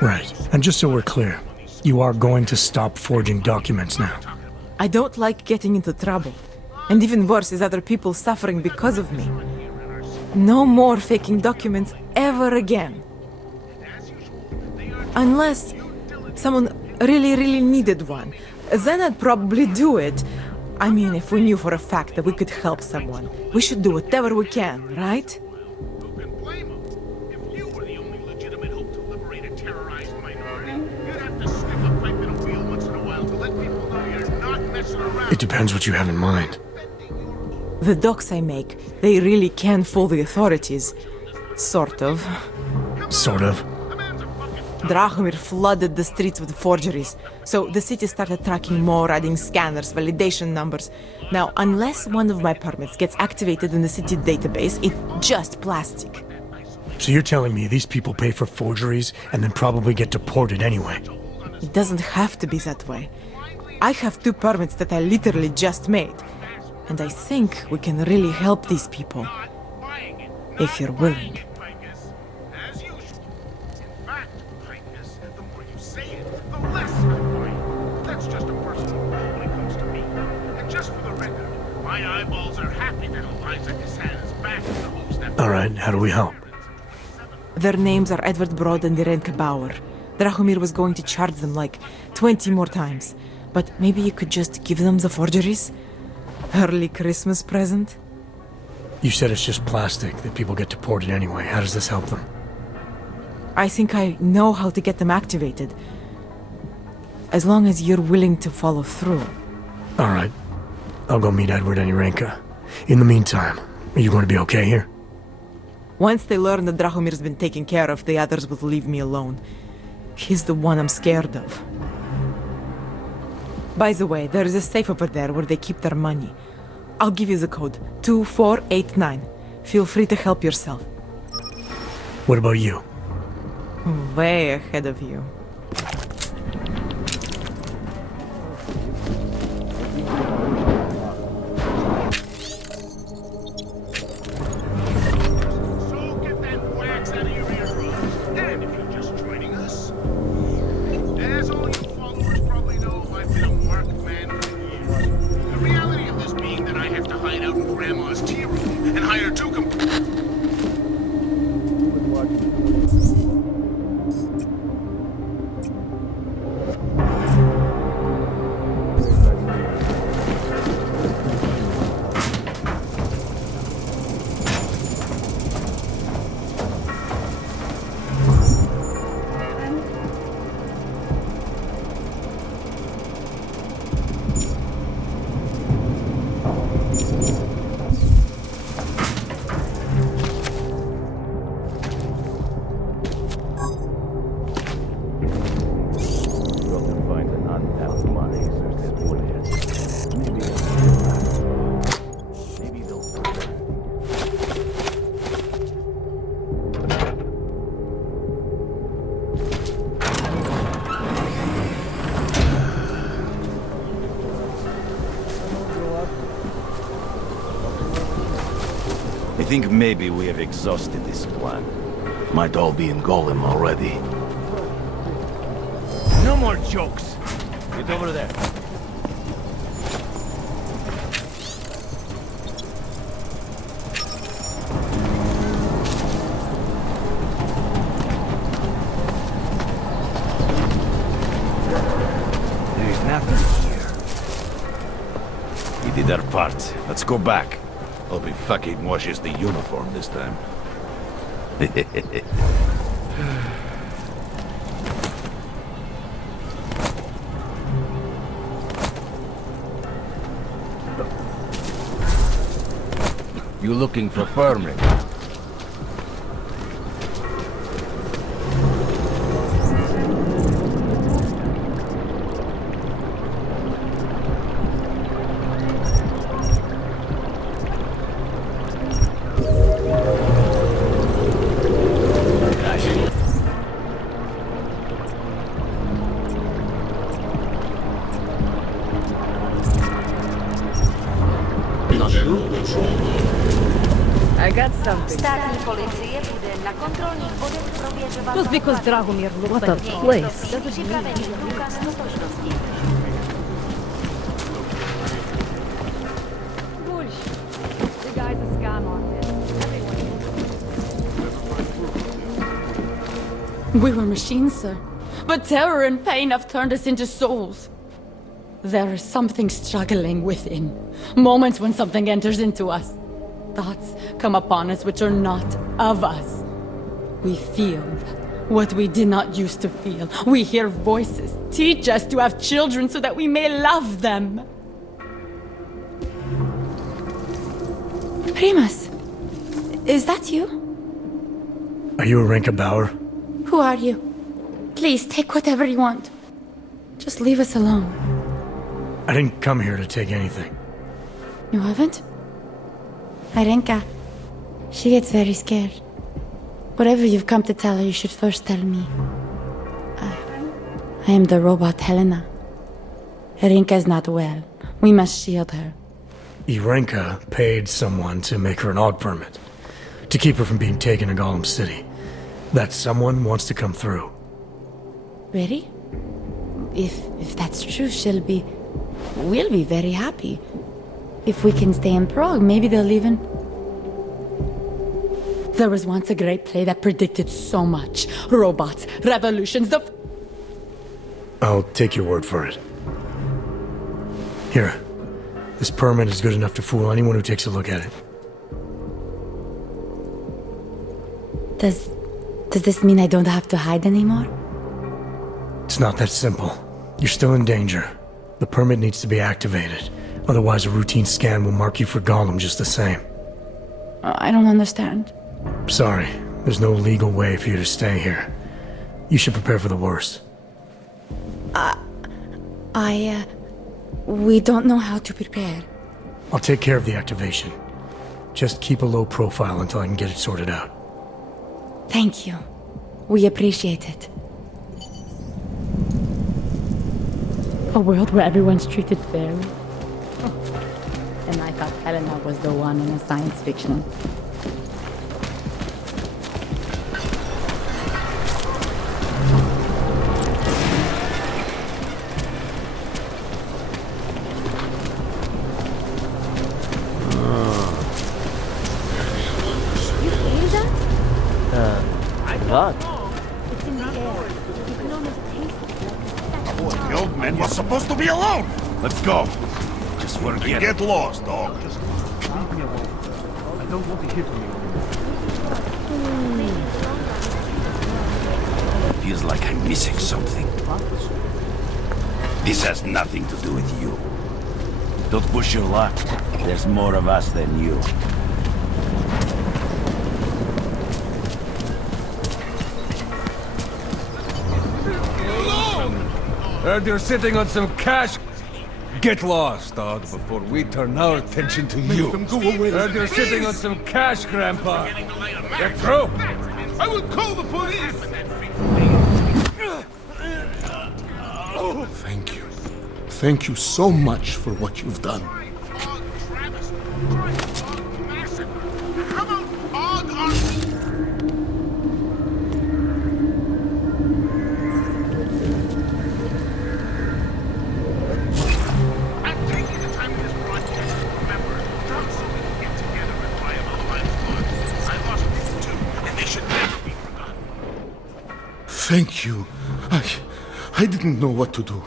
Right. And just so we're clear, you are going to stop forging documents now. I don't like getting into trouble. And even worse is other people suffering because of me. No more faking documents ever again. Unless someone really needed one. Then I'd probably do it. I mean, if we knew for a fact that we could help someone, we should do whatever we can, right? It depends what you have in mind. The docs I make, they really can fool the authorities. Sort of. Sort of? Drahomir flooded the streets with forgeries, so the city started tracking more, adding scanners, validation numbers. Now, unless one of my permits gets activated in the city database, it's just plastic. So you're telling me these people pay for forgeries and then probably get deported anyway? It doesn't have to be that way. I have 2 permits that I literally just made. And I think we can really help these people. If you're willing. Alright, how do we help? Their names are Edward Broad and Irenka Bauer. Drahomir was going to charge them like 20 more times. But maybe you could just give them the forgeries? Early Christmas present? You said it's just plastic, that people get deported anyway. How does this help them? I think I know how to get them activated. As long as you're willing to follow through. Alright. I'll go meet Edward and Irenka. In the meantime, are you going to be okay here? Once they learn that Drahomir's been taken care of, the others will leave me alone. He's the one I'm scared of. By the way, there is a safe over there where they keep their money. I'll give you the code, 2489. Feel free to help yourself. What about you? Way ahead of you. I think maybe we have exhausted this plan. Might all be in Golem already. No more jokes. Get over there. There's nothing here. We did our part. Let's go back. Hope he fucking washes the uniform this time. You looking for permit? I got something. Státní policie bude na kontrolních bodech prověřovat... Just because Dragomir looks like a place. Připravený průkaz totožnosti. Bullshit. The guy's a scam artist. We were machines, sir. But terror and pain have turned us into souls. There is something struggling within. Moments when something enters into us. Thoughts come upon us which are not of us. We feel what we did not used to feel. We hear voices teach us to have children so that we may love them. Primus, is that you? Are you Arinka Bauer? Who are you? Please, take whatever you want. Just leave us alone. I didn't come here to take anything. You haven't? Arenka, she gets very scared. Whatever you've come to tell her, you should first tell me. I am the robot Helena. Arenka is not well. We must shield her. Irenka paid someone to make her an AUG permit. To keep her from being taken to Gollum City. That someone wants to come through. Really? If that's true, we'll be very happy. If we can stay in Prague, maybe they'll even... There was once a great play that predicted so much. Robots, revolutions, I'll take your word for it. Here. This permit is good enough to fool anyone who takes a look at it. Does this mean I don't have to hide anymore? It's not that simple. You're still in danger. The permit needs to be activated. Otherwise, a routine scan will mark you for Gollum just the same. I don't understand. Sorry, there's no legal way for you to stay here. You should prepare for the worst. We don't know how to prepare. I'll take care of the activation. Just keep a low profile until I can get it sorted out. Thank you. We appreciate it. A world where everyone's treated fairly. And I thought Helena was the one in a science fiction. You hear that? What? It's in the air. You can almost taste it. The old man was supposed to be alone. Let's go. Just forget. Get lost, dog. Just leave me alone. I don't want to hear from you. Feels like I'm missing something. This has nothing to do with you. Don't push your luck. There's more of us than you. Heard you're sitting on some cash. Get lost, dog, before we turn our attention to you. Heard you're sitting on some cash, Grandpa. Get through. I will call the police! Thank you. Thank you so much for what you've done. Thank you. I didn't know what to do.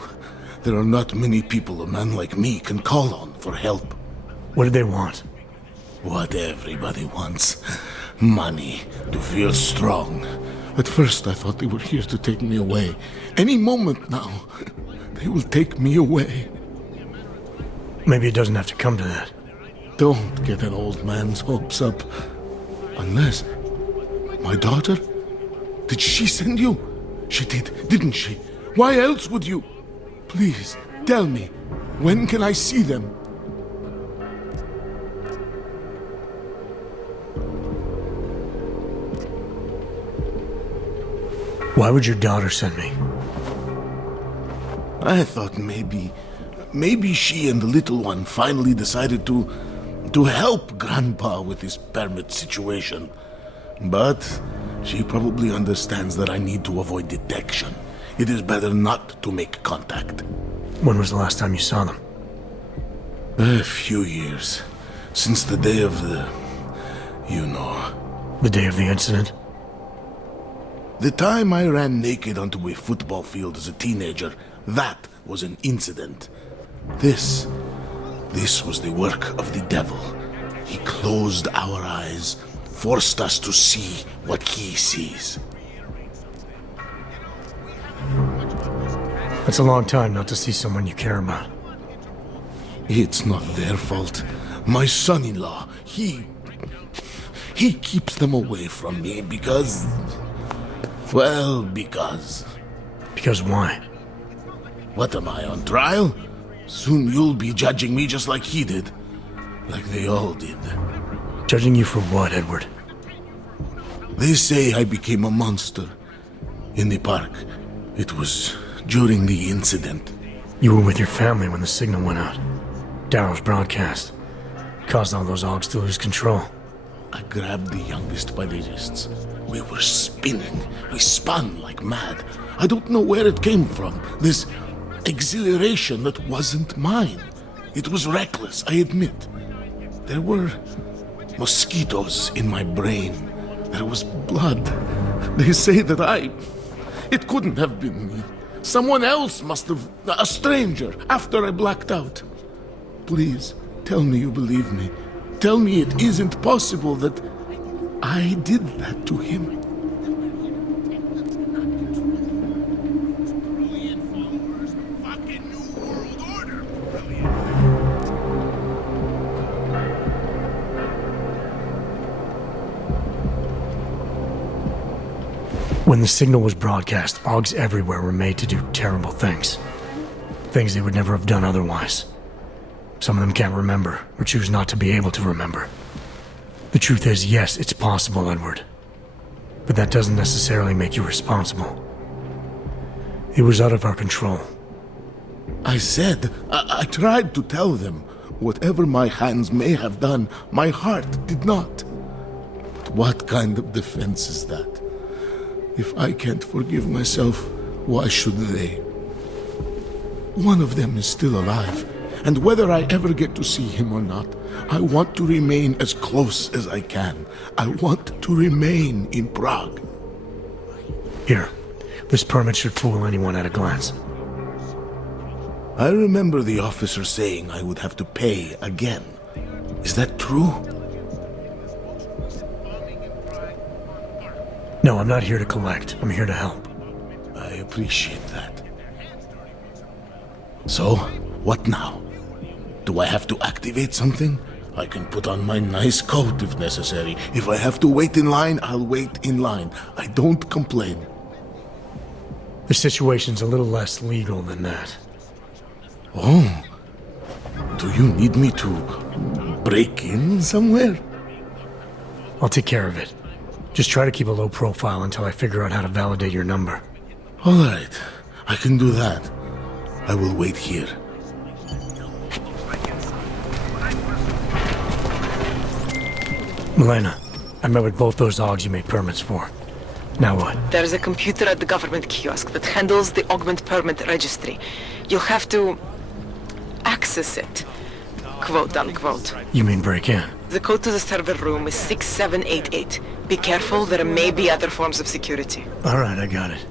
There are not many people a man like me can call on for help. What did they want? What everybody wants. Money, to feel strong. At first I thought they were here to take me away. Any moment now, they will take me away. Maybe it doesn't have to come to that. Don't get an old man's hopes up. Unless... My daughter? Did she send you? She did, didn't she? Why else would you? Please, tell me. When can I see them? Why would your daughter send me? I thought maybe she and the little one finally decided to help Grandpa with his permit situation. But she probably understands that I need to avoid detection. It is better not to make contact. When was the last time you saw them? A few years. Since the day of the... you know. The day of the incident? The time I ran naked onto a football field as a teenager, that was an incident. This was the work of the devil. He closed our eyes, forced us to see what he sees. That's a long time not to see someone you care about. It's not their fault. My son-in-law, he keeps them away from me because... well, because... Because why? What am I, on trial? Soon you'll be judging me just like he did. Like they all did. Judging you for what, Edward? They say I became a monster. In the park. It was during the incident. You were with your family when the signal went out. Darrow's broadcast. Caused all those Augs to lose control. I grabbed the youngest by the wrists. We were spinning. We spun like mad. I don't know where it came from. This exhilaration that wasn't mine. It was reckless, I admit. There were mosquitoes in my brain. There was blood. They say that it couldn't have been me. Someone else must have... a stranger, after I blacked out. Please, tell me you believe me. Tell me it isn't possible that I did that to him. When the signal was broadcast, Augs everywhere were made to do terrible things. Things they would never have done otherwise. Some of them can't remember, or choose not to be able to remember. The truth is, yes, it's possible, Edward. But that doesn't necessarily make you responsible. It was out of our control. I said, I tried to tell them. Whatever my hands may have done, my heart did not. But what kind of defense is that? If I can't forgive myself, why should they? One of them is still alive, and whether I ever get to see him or not, I want to remain as close as I can. I want to remain in Prague. Here, this permit should fool anyone at a glance. I remember the officer saying I would have to pay again. Is that true? No, I'm not here to collect. I'm here to help. I appreciate that. So, what now? Do I have to activate something? I can put on my nice coat if necessary. If I have to wait in line, I'll wait in line. I don't complain. The situation's a little less legal than that. Oh. Do you need me to break in somewhere? I'll take care of it. Just try to keep a low profile until I figure out how to validate your number. All right. I can do that. I will wait here. Milena, I met with both those Augs you made permits for. Now what? There's a computer at the government kiosk that handles the augment permit registry. You'll have to access it, quote unquote. You mean break in? The code to the server room is 6788. Be careful, there may be other forms of security. All right, I got it.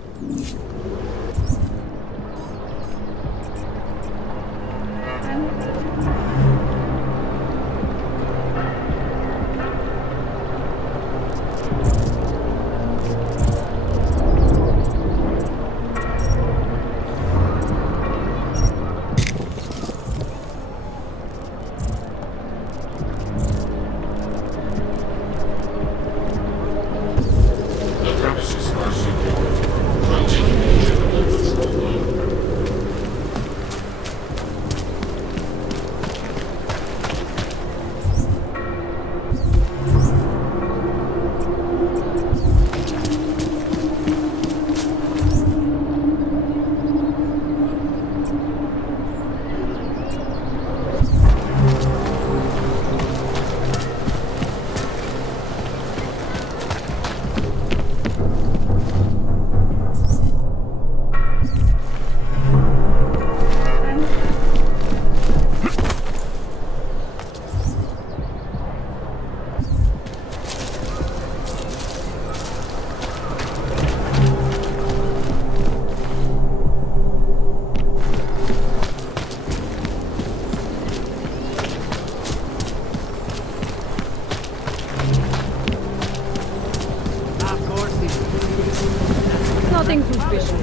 Nothing suspicious.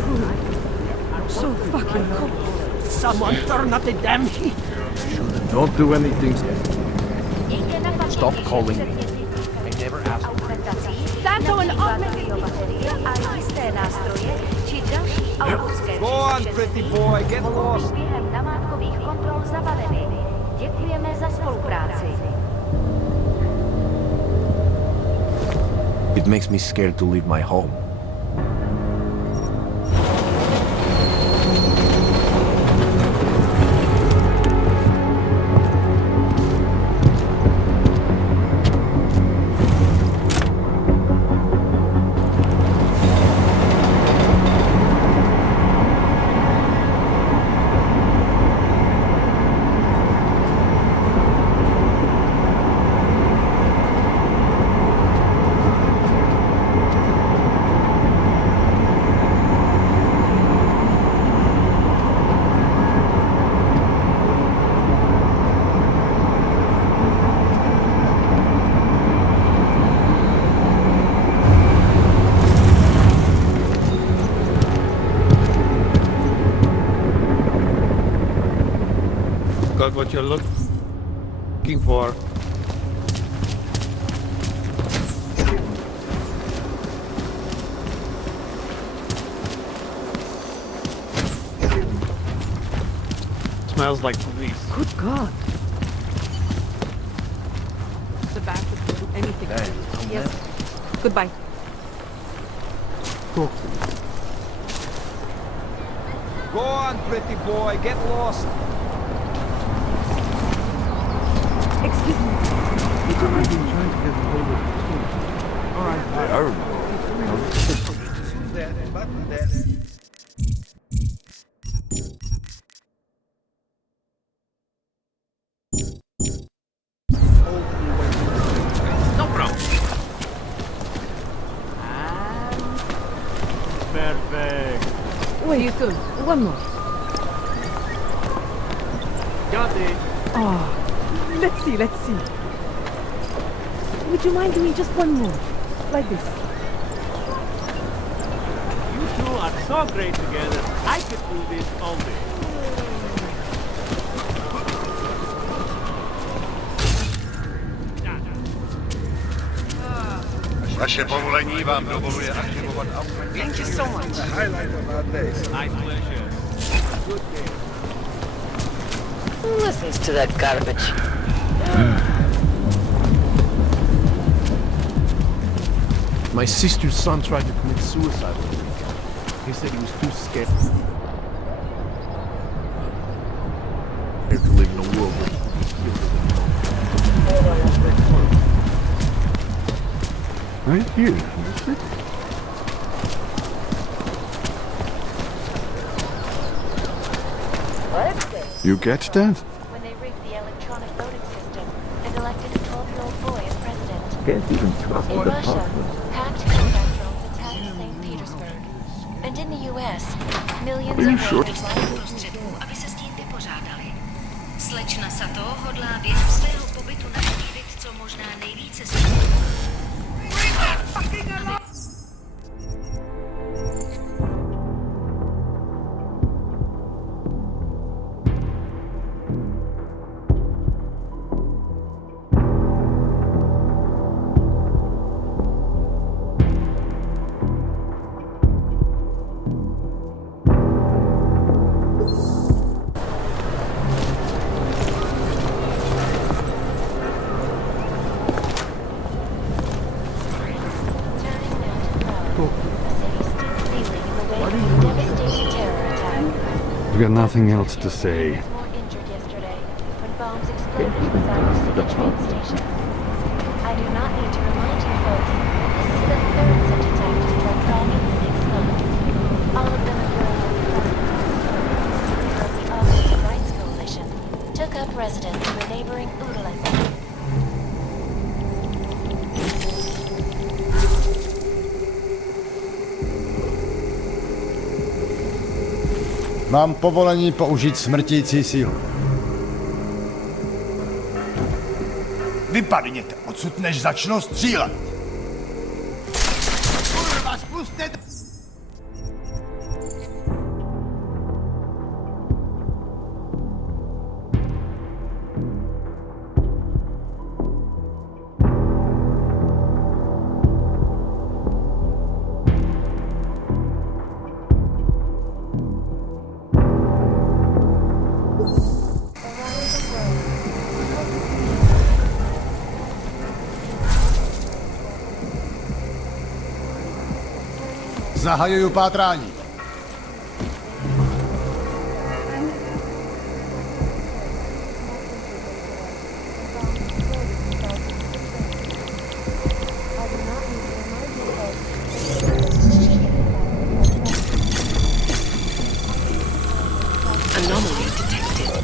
So fucking cold. Someone turn up the damn heat. Don't do anything. Stop calling me. I never asked for it. Santo and Go on, pretty boy, get lost. It makes me scared to leave my home. Got what you're looking for. Smells like police. Good God. Sebastian will do anything. Yes. Goodbye. Go. Go on, pretty boy, get lost. Excuse me. Would you mind? Trying to get a hold of the team. All right. No problem. Perfect. Wait, good. One more. Got it. Oh. Let's see. Would you mind doing just one more? Like this. You two are so great together. I could do this all day. Vaše povolení vám dovoluje aktivovat augmented. Thank you so much. Highlight of our days. My pleasure. Good day. Who listens to that garbage? My sister's son tried to commit suicide over the weekend. He said he was too scared to live in a world where right here. That's it. You catch that? When they rigged the electronic voting system and elected a 12-year-old boy as president. Can't even trust In the Russia, process. hacked combat drones attacked St. Petersburg. And in the success. Millions of workers prostředků, aby se s tím vypořádali. Slečna Sato hodlá během svého pobytu navštívit co možná nejvíce světů. I've got nothing else to say. I do not need to remind you folks, this is the third such attack to strike Rome in 6 months. All of them occurring because the Offensive Rights Coalition took up residence in the neighboring Udalek. Mám povolení použít smrtící sílu. Vypadněte odsud, než začnou střílet! Kurva, spuste... Zahajuju pátrání. Anomaly detected.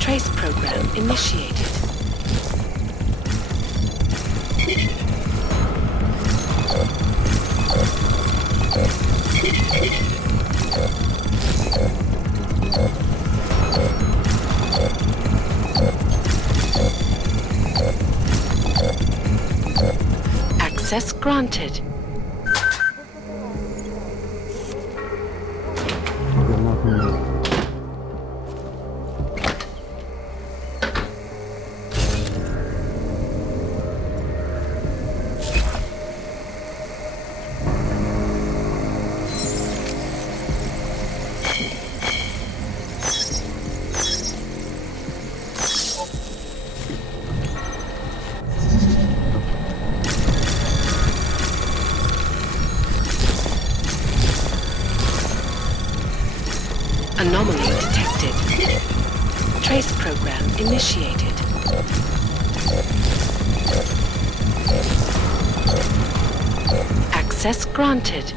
Trace program initiated. Access granted. Anomaly detected. Trace program initiated. Access granted.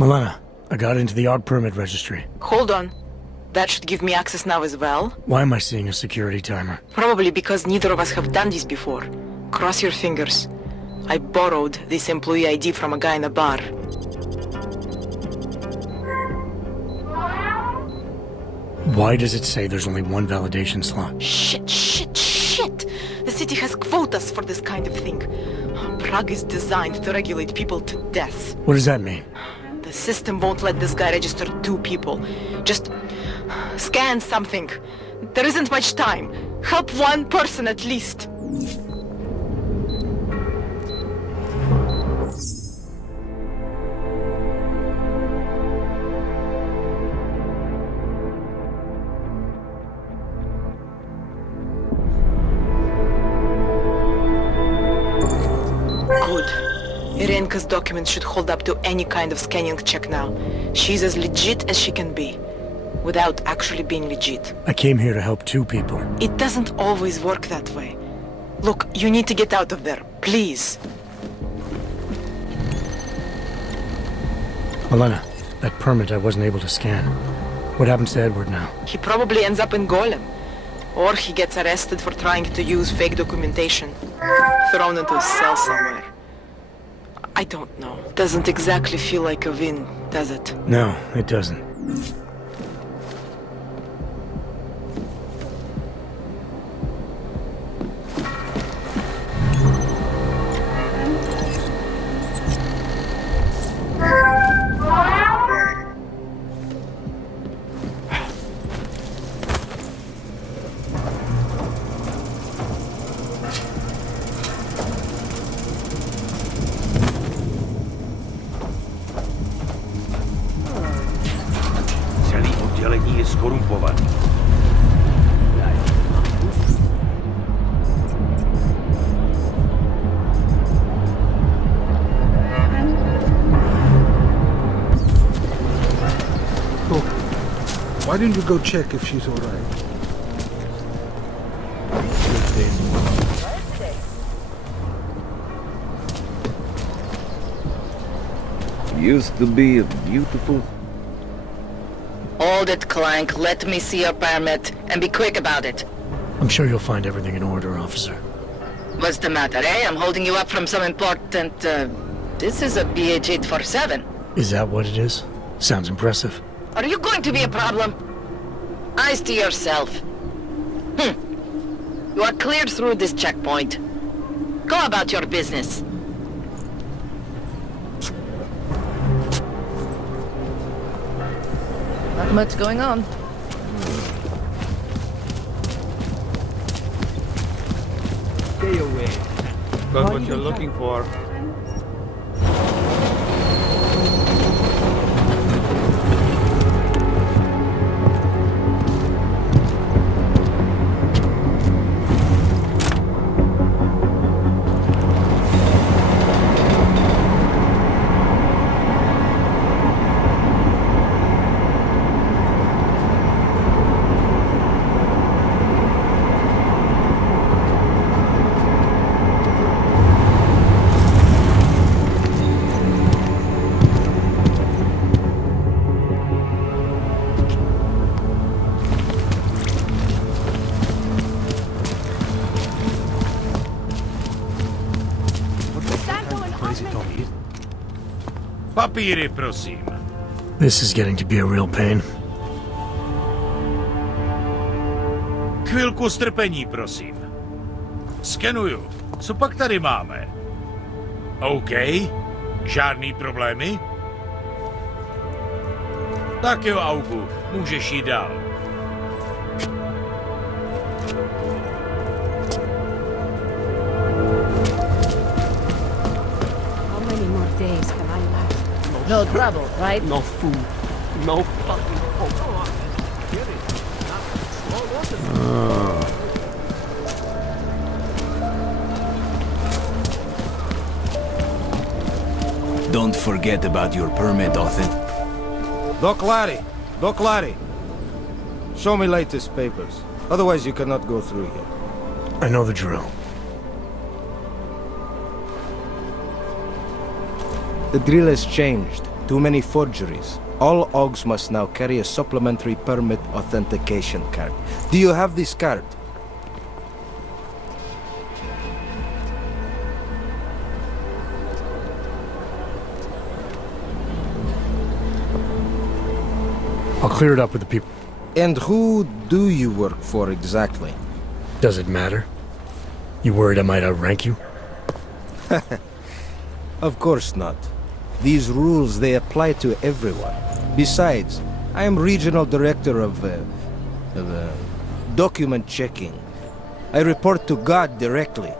Milena, I got into the ARC permit registry. Hold on. That should give me access now as well. Why am I seeing a security timer? Probably because neither of us have done this before. Cross your fingers. I borrowed this employee ID from a guy in a bar. Why does it say there's only one validation slot? Shit! The city has quotas for this kind of thing. Prague is designed to regulate people to death. What does that mean? The system won't let this guy register 2 people. Just scan something. There isn't much time. Help one person at least. Good. Irenka's documents should hold up to any kind of scanning check now. She's as legit as she can be, without actually being legit. I came here to help 2 people. It doesn't always work that way. Look, you need to get out of there, please. Milena, that permit I wasn't able to scan. What happens to Edward now? He probably ends up in Golem. Or he gets arrested for trying to use fake documentation. Thrown into a cell somewhere. I don't know. Doesn't exactly feel like a win, does it? No, it doesn't. Celý oddělení je skorumpovaný. Oh, why didn't you go check if she's all right? Used to be beautiful. Hold it, Clank. Let me see your permit, and be quick about it. I'm sure you'll find everything in order, officer. What's the matter, eh? I'm holding you up from some important, This is a BH-847. Is that what it is? Sounds impressive. Are you going to be a problem? Eyes to yourself. You are cleared through this checkpoint. Go about your business. Not much going on. Stay away. Got what you're looking for. Papíry, prosím. This is getting to be a real pain. Chvilku strpení, prosím. Skenuju. Co pak tady máme? OK. Žádný problémy? Tak jo, Augu. Můžeš jít dál. How many more days can I last? No trouble, right? No food. No fucking hope. Don't forget about your permit, Othin. Doc Larry. Show me latest papers. Otherwise you cannot go through here. I know the drill. The drill has changed. Too many forgeries. All OGs must now carry a supplementary permit authentication card. Do you have this card? I'll clear it up with the people. And who do you work for exactly? Does it matter? You worried I might outrank you? Of course not. These rules, they apply to everyone. Besides, I am regional director of document checking. I report to God directly.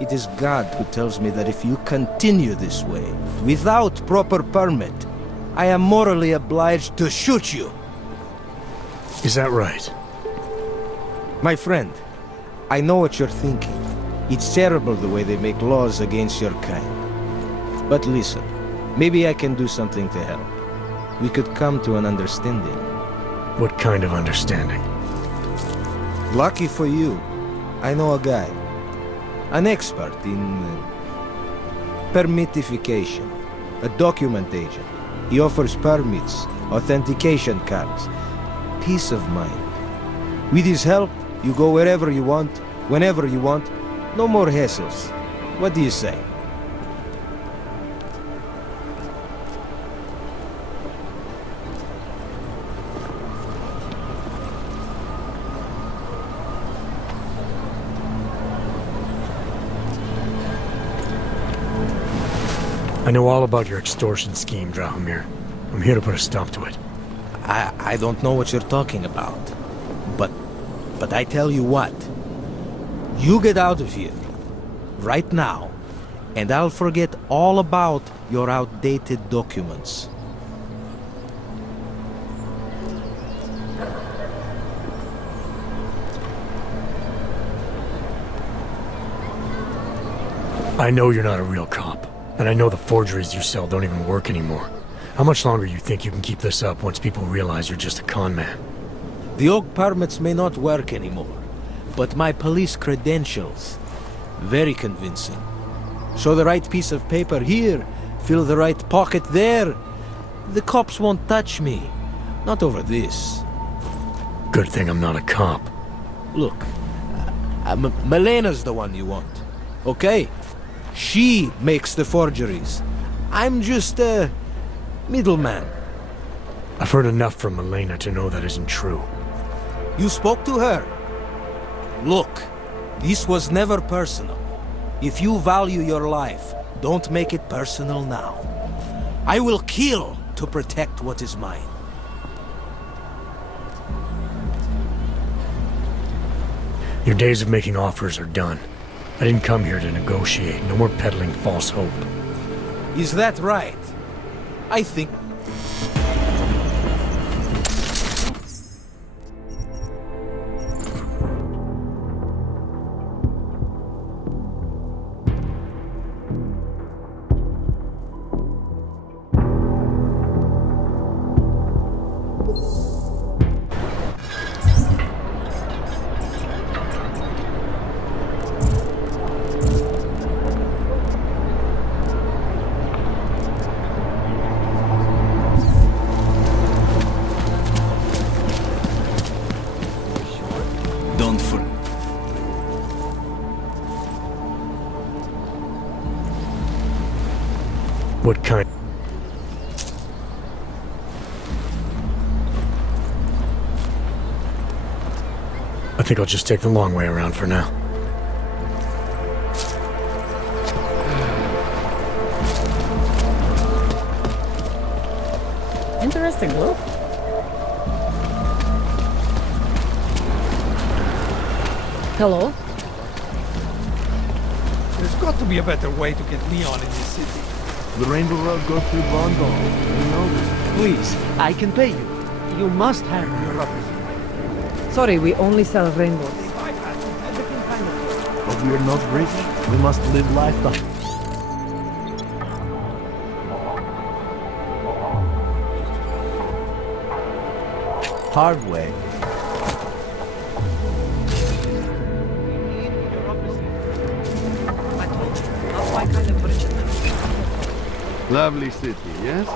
It is God who tells me that if you continue this way, without proper permit, I am morally obliged to shoot you. Is that right? My friend, I know what you're thinking. It's terrible the way they make laws against your kind. But listen, maybe I can do something to help. We could come to an understanding. What kind of understanding? Lucky for you, I know a guy. An expert in permitification. A document agent. He offers permits, authentication cards. Peace of mind. With his help, you go wherever you want, whenever you want. No more hassles. What do you say? I know all about your extortion scheme, Drahomir. I'm here to put a stop to it. I don't know what you're talking about. But I tell you what. You get out of here. Right now. And I'll forget all about your outdated documents. I know you're not a real cop. And I know the forgeries you sell don't even work anymore. How much longer you think you can keep this up once people realize you're just a con man? The OG permits may not work anymore, but my police credentials, very convincing. Show the right piece of paper here, fill the right pocket there. The cops won't touch me. Not over this. Good thing I'm not a cop. Look, Melena's the one you want, okay? She makes the forgeries. I'm just a middleman. I've heard enough from Elena to know that isn't true. You spoke to her? Look, this was never personal. If you value your life, don't make it personal now. I will kill to protect what is mine. Your days of making offers are done. I didn't come here to negotiate. No more peddling false hope. Is that right? I think... What kind? I think I'll just take the long way around for now. Interesting look. Hello? There's got to be a better way to get neon in this city. The Rainbow Road goes through London. You know this. Please, I can pay you. You must have your representative. Sorry, we only sell rainbows. But we're not rich. We must live life the hard way. Lovely city, yes?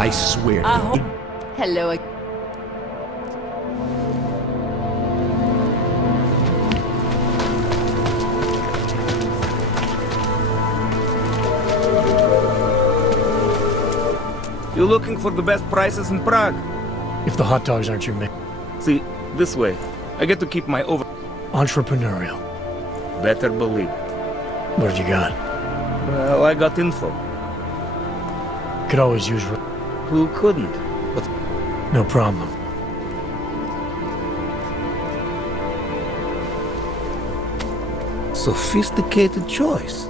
I swear. Hello. You looking for the best prices in Prague? If the hot dogs aren't your main. See, this way. I get to keep my over... Entrepreneurial. Better believe it. What have you got? Well, I got info. Could always use... Who couldn't? But... No problem. Sophisticated choice.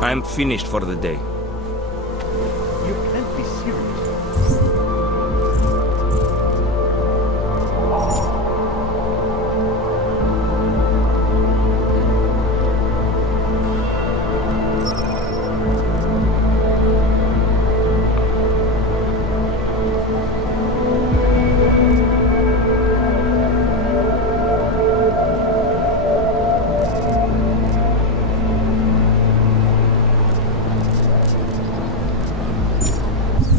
I'm finished for the day. You can't be serious.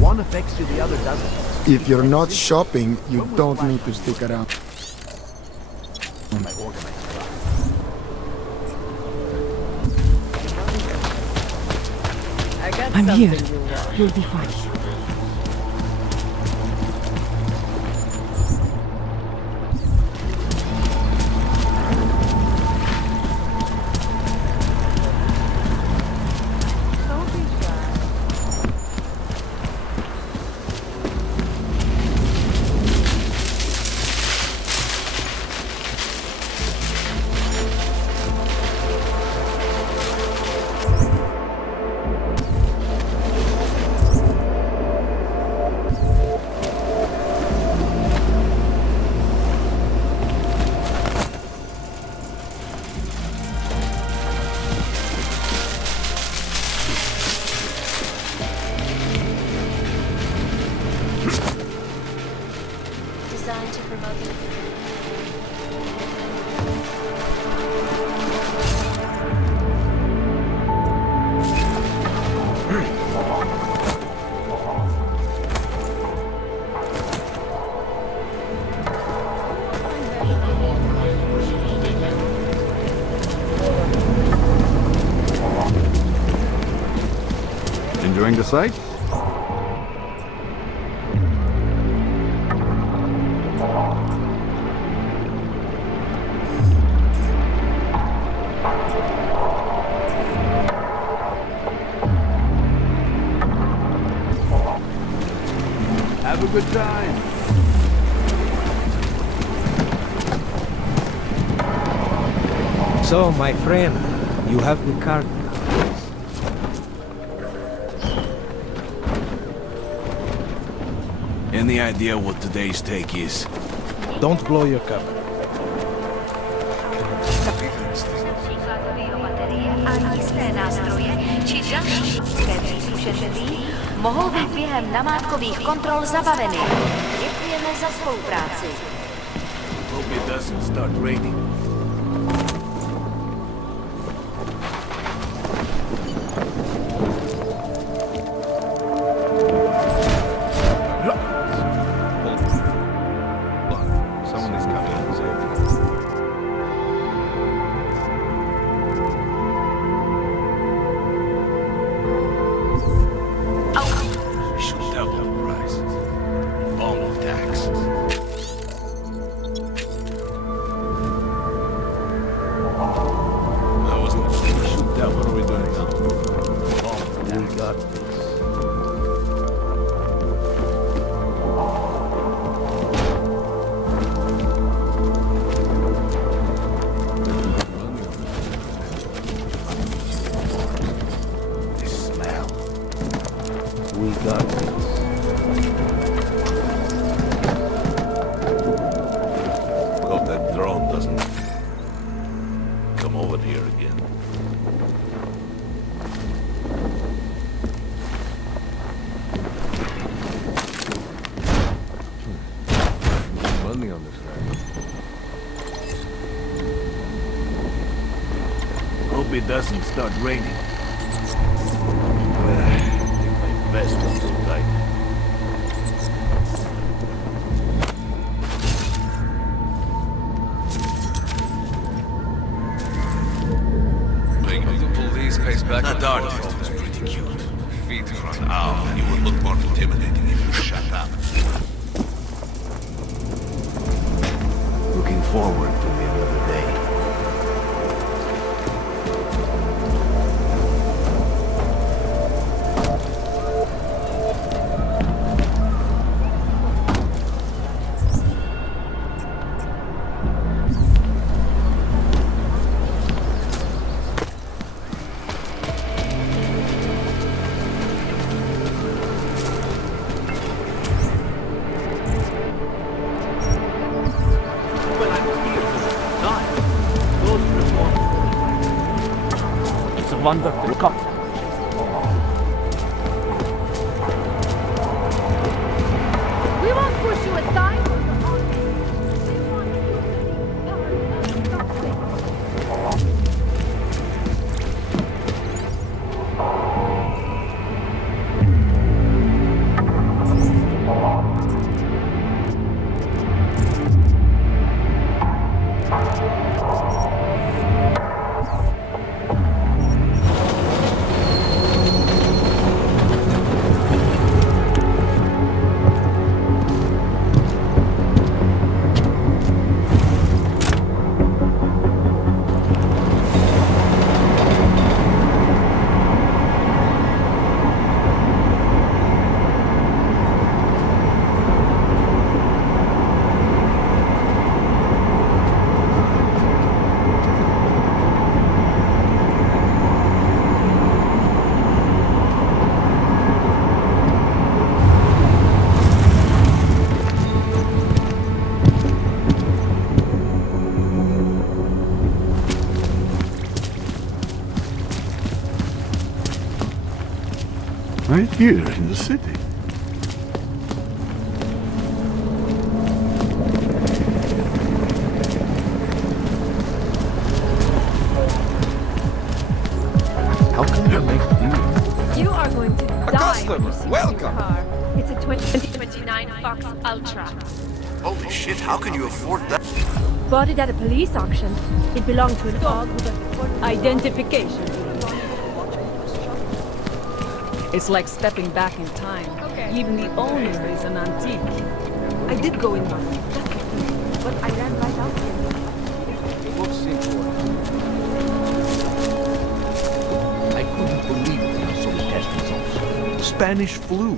One affects you, the other doesn't. If you're not shopping, you don't need to stick around. I'm here. You'll be fine. Designed to promote the... Enjoying the sight? Have a good time. So, my friend, you have the card. Any idea what today's take is? Don't blow your cover. Mohou být během namátkových kontrol zabaveny. Děkujeme za spolupráci. Hope it doesn't start raining. Someone is coming. Should double the price. Bomb tax. I wasn't shoot that. What are we doing now? Bomb tax. We got this. We got this. Hope that drone doesn't come over here again. Money on this guy. Hope it doesn't start raining. I think my vest was too tight. The police pace back That and artist forth. was pretty cute. Feet run Oh, out. and you would look more intimidating if you shut up. Looking forward to the another day. It's a wonderful cocktail. We won't push you aside. Right here in the city. How can you make do? You are going to die when customer, you see welcome. your car. It's a 2029 Fox Ultra. Holy shit, how can you afford that? Bought it at a police auction. It belonged to an dog with a identification. It's like stepping back in time. Okay. Even the owner is an antique. I did go in one. But I ran right out of it. I couldn't believe it until the test results. Spanish flu.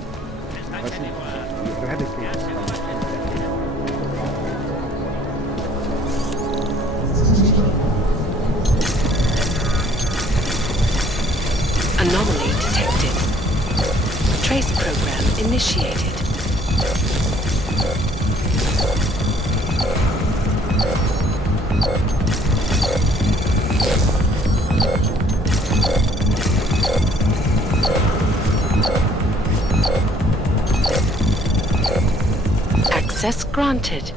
Anomaly detected. Trace program initiated. Access granted.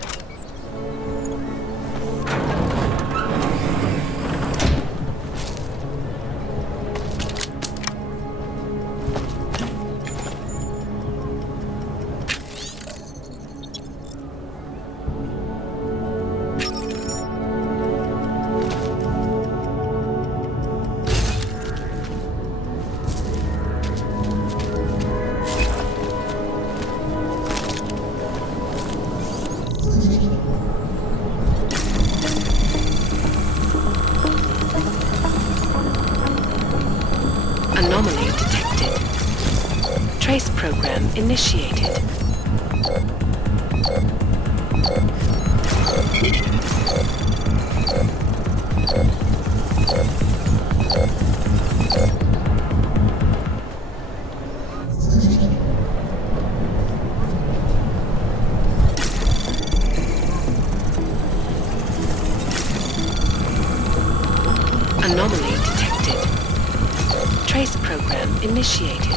Anomaly detected. Trace program initiated. Anomaly detected. Trace program initiated.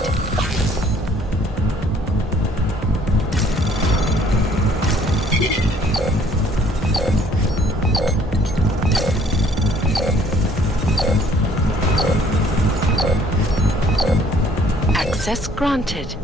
Access granted.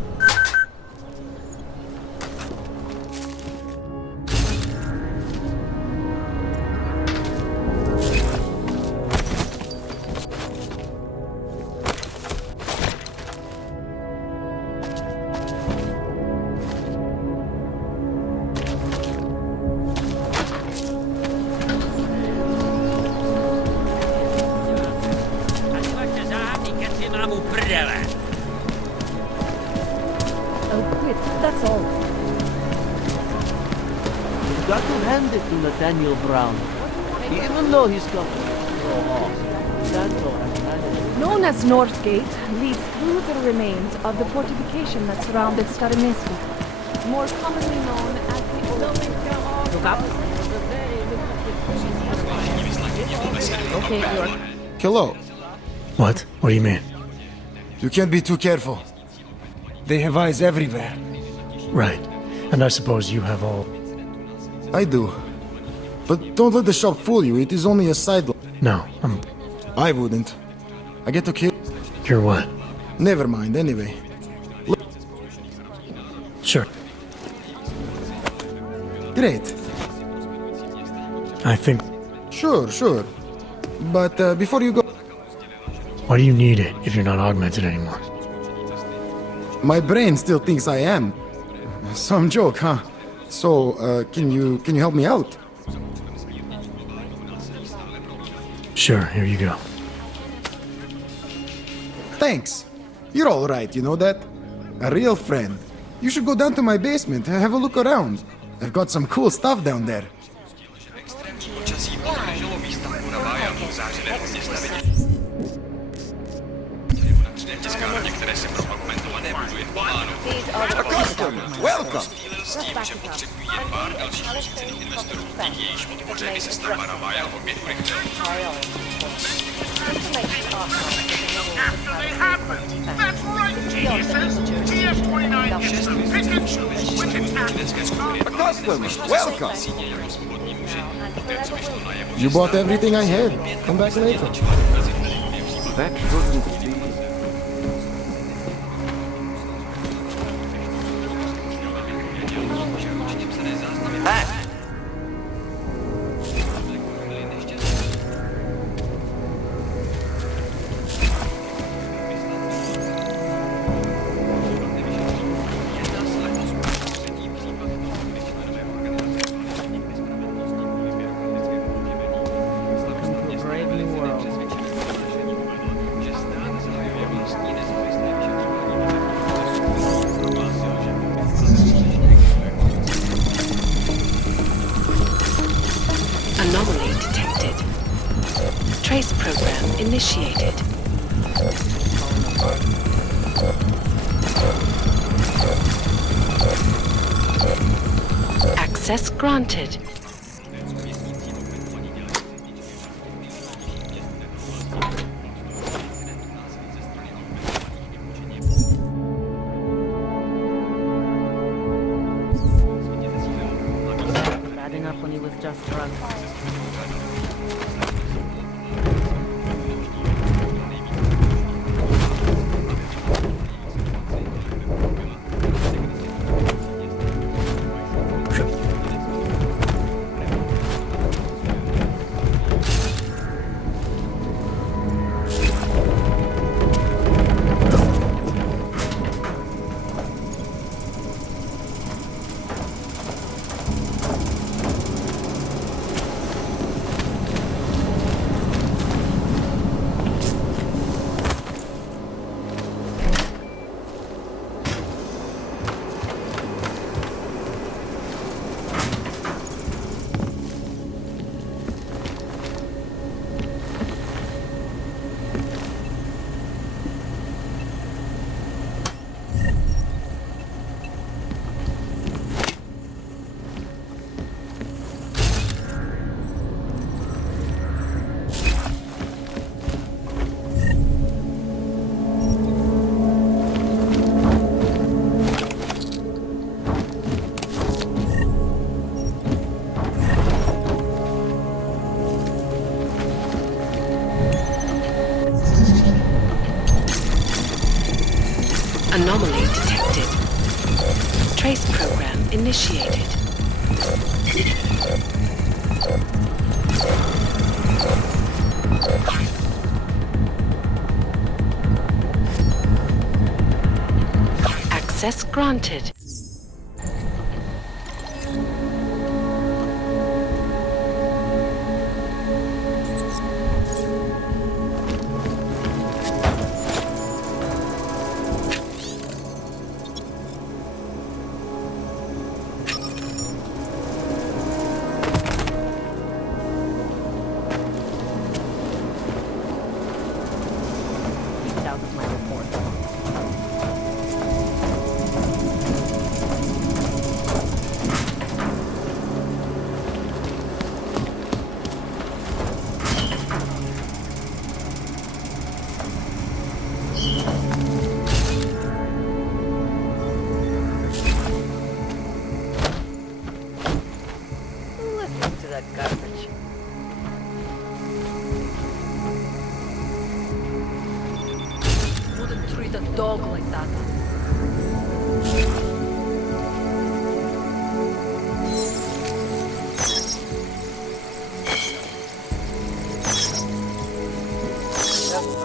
Oh, quit. That's all. You've got to hand it to Nathaniel Brown. Even though he's got Known as Northgate, leads through the remains of the fortification that surrounded Staromirsky, more commonly known as the Look up. Okay, York. Hello. What? What do you mean? You can't be too careful. They have eyes everywhere. Right. And I suppose you have all... I do. But don't let the shop fool you. It is only a side. No, I wouldn't. I get to kill... You're what? Never mind, anyway. Sure. Great. I think... Sure. But before you go... Why do you need it if you're not augmented anymore? My brain still thinks I am. Some joke, huh? So, can you help me out? Sure, here you go. Thanks. You're all right, you know that? A real friend. You should go down to my basement and have a look around. I've got some cool stuff down there. Welcome. After they happen. That's right, geniuses. TF-29 gets to pick and choose which attacks. Welcome. You bought everything I had. Come back later. That shouldn't be... Anomaly detected. Trace program initiated. Access granted. Bad enough when he was just drunk. Anomaly detected. Trace program initiated. Access granted.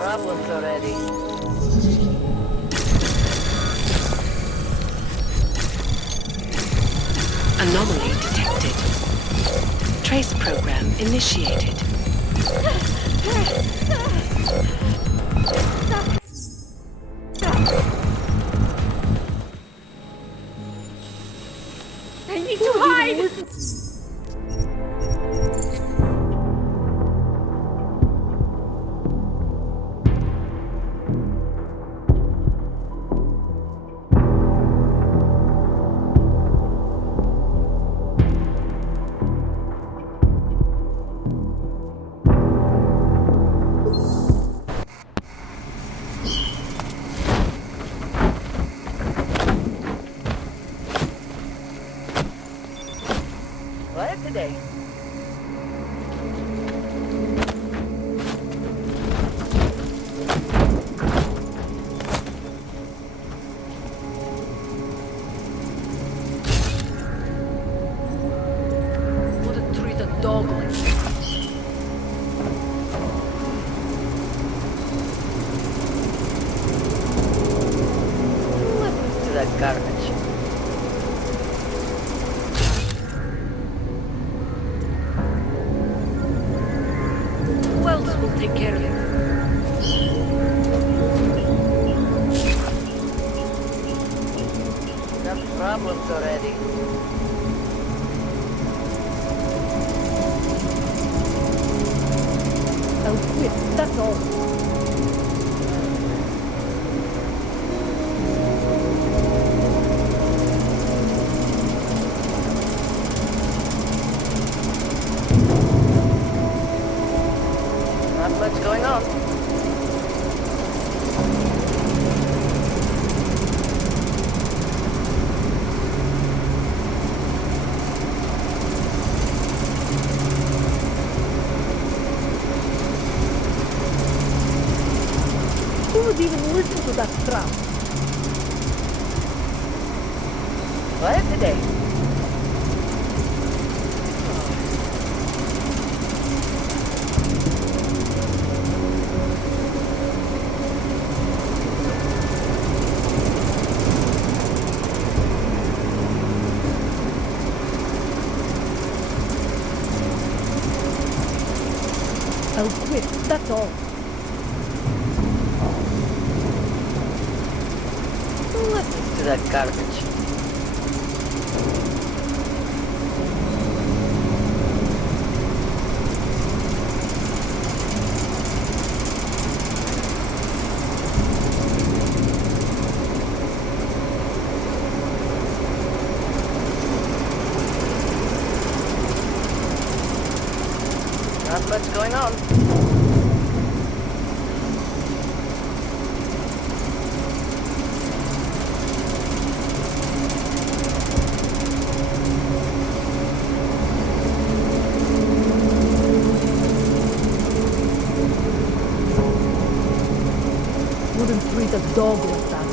Problems already. Anomaly detected. Trace program initiated. I need to hide! What today? Wouldn't treat a dog like that. Listen to that garbage. Who else will take care of it? Enough problems already. I'll quit, that's all. Not much going on. Who would even listen to that crap? What today? I'll quit, that's all. Who listens to that garbage? Not much going on. Wouldn't treat a dog like that.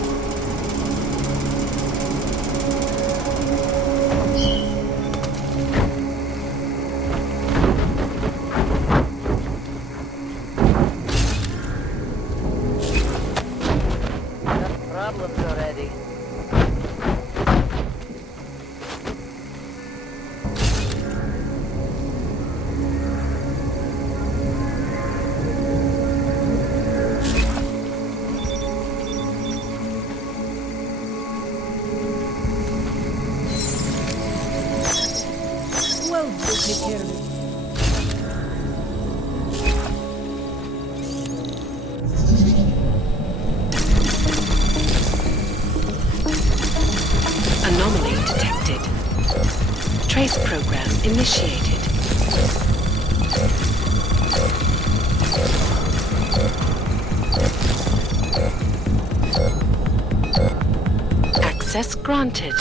way. Well, we'll take care of it. Anomaly detected. Trace program initiated. Access granted.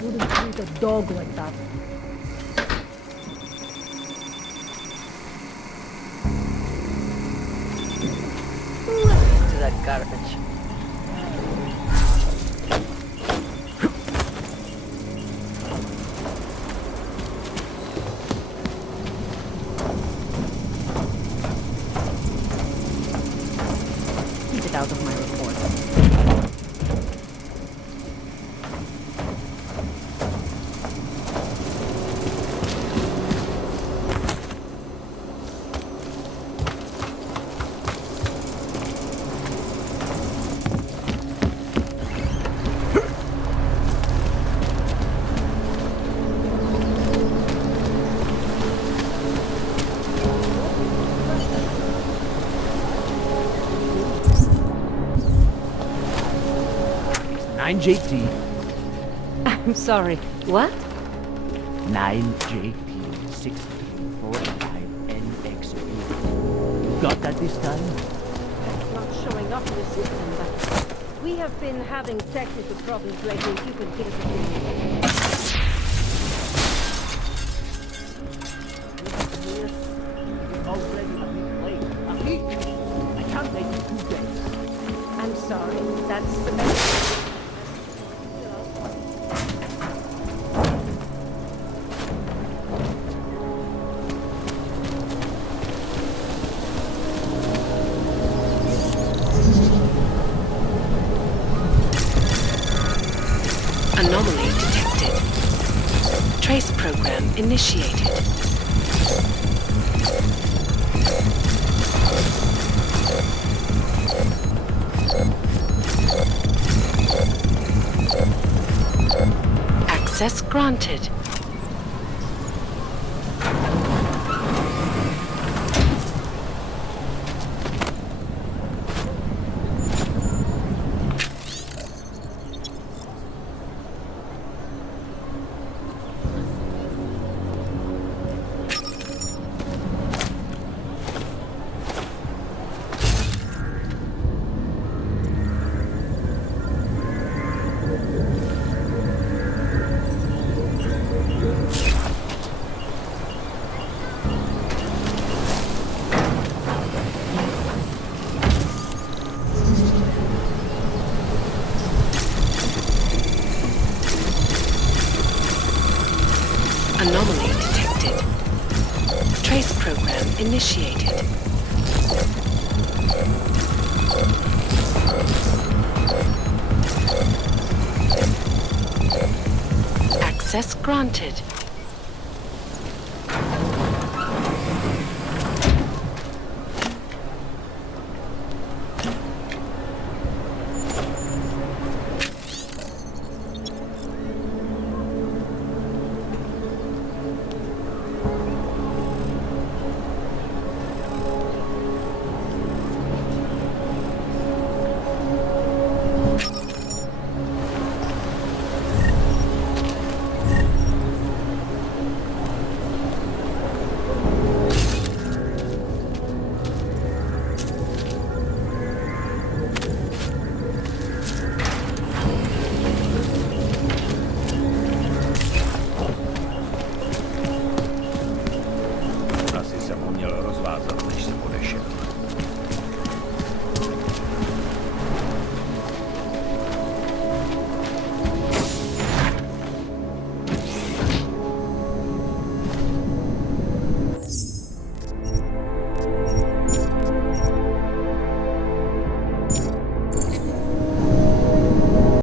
Wouldn't treat a dog like that. To that garbage. Keep it out of my report. Nine JT. I'm sorry. What? 9JT 6345NXB. You got that this time? It's not showing up in the system, but we have been having technical problems lately. If you could give us a few. Already a bit late. A week? I can't make it 2 days. I'm sorry. That's the best. Anomaly detected. Trace program initiated. Access granted. Anomaly detected. Trace program initiated. Access granted.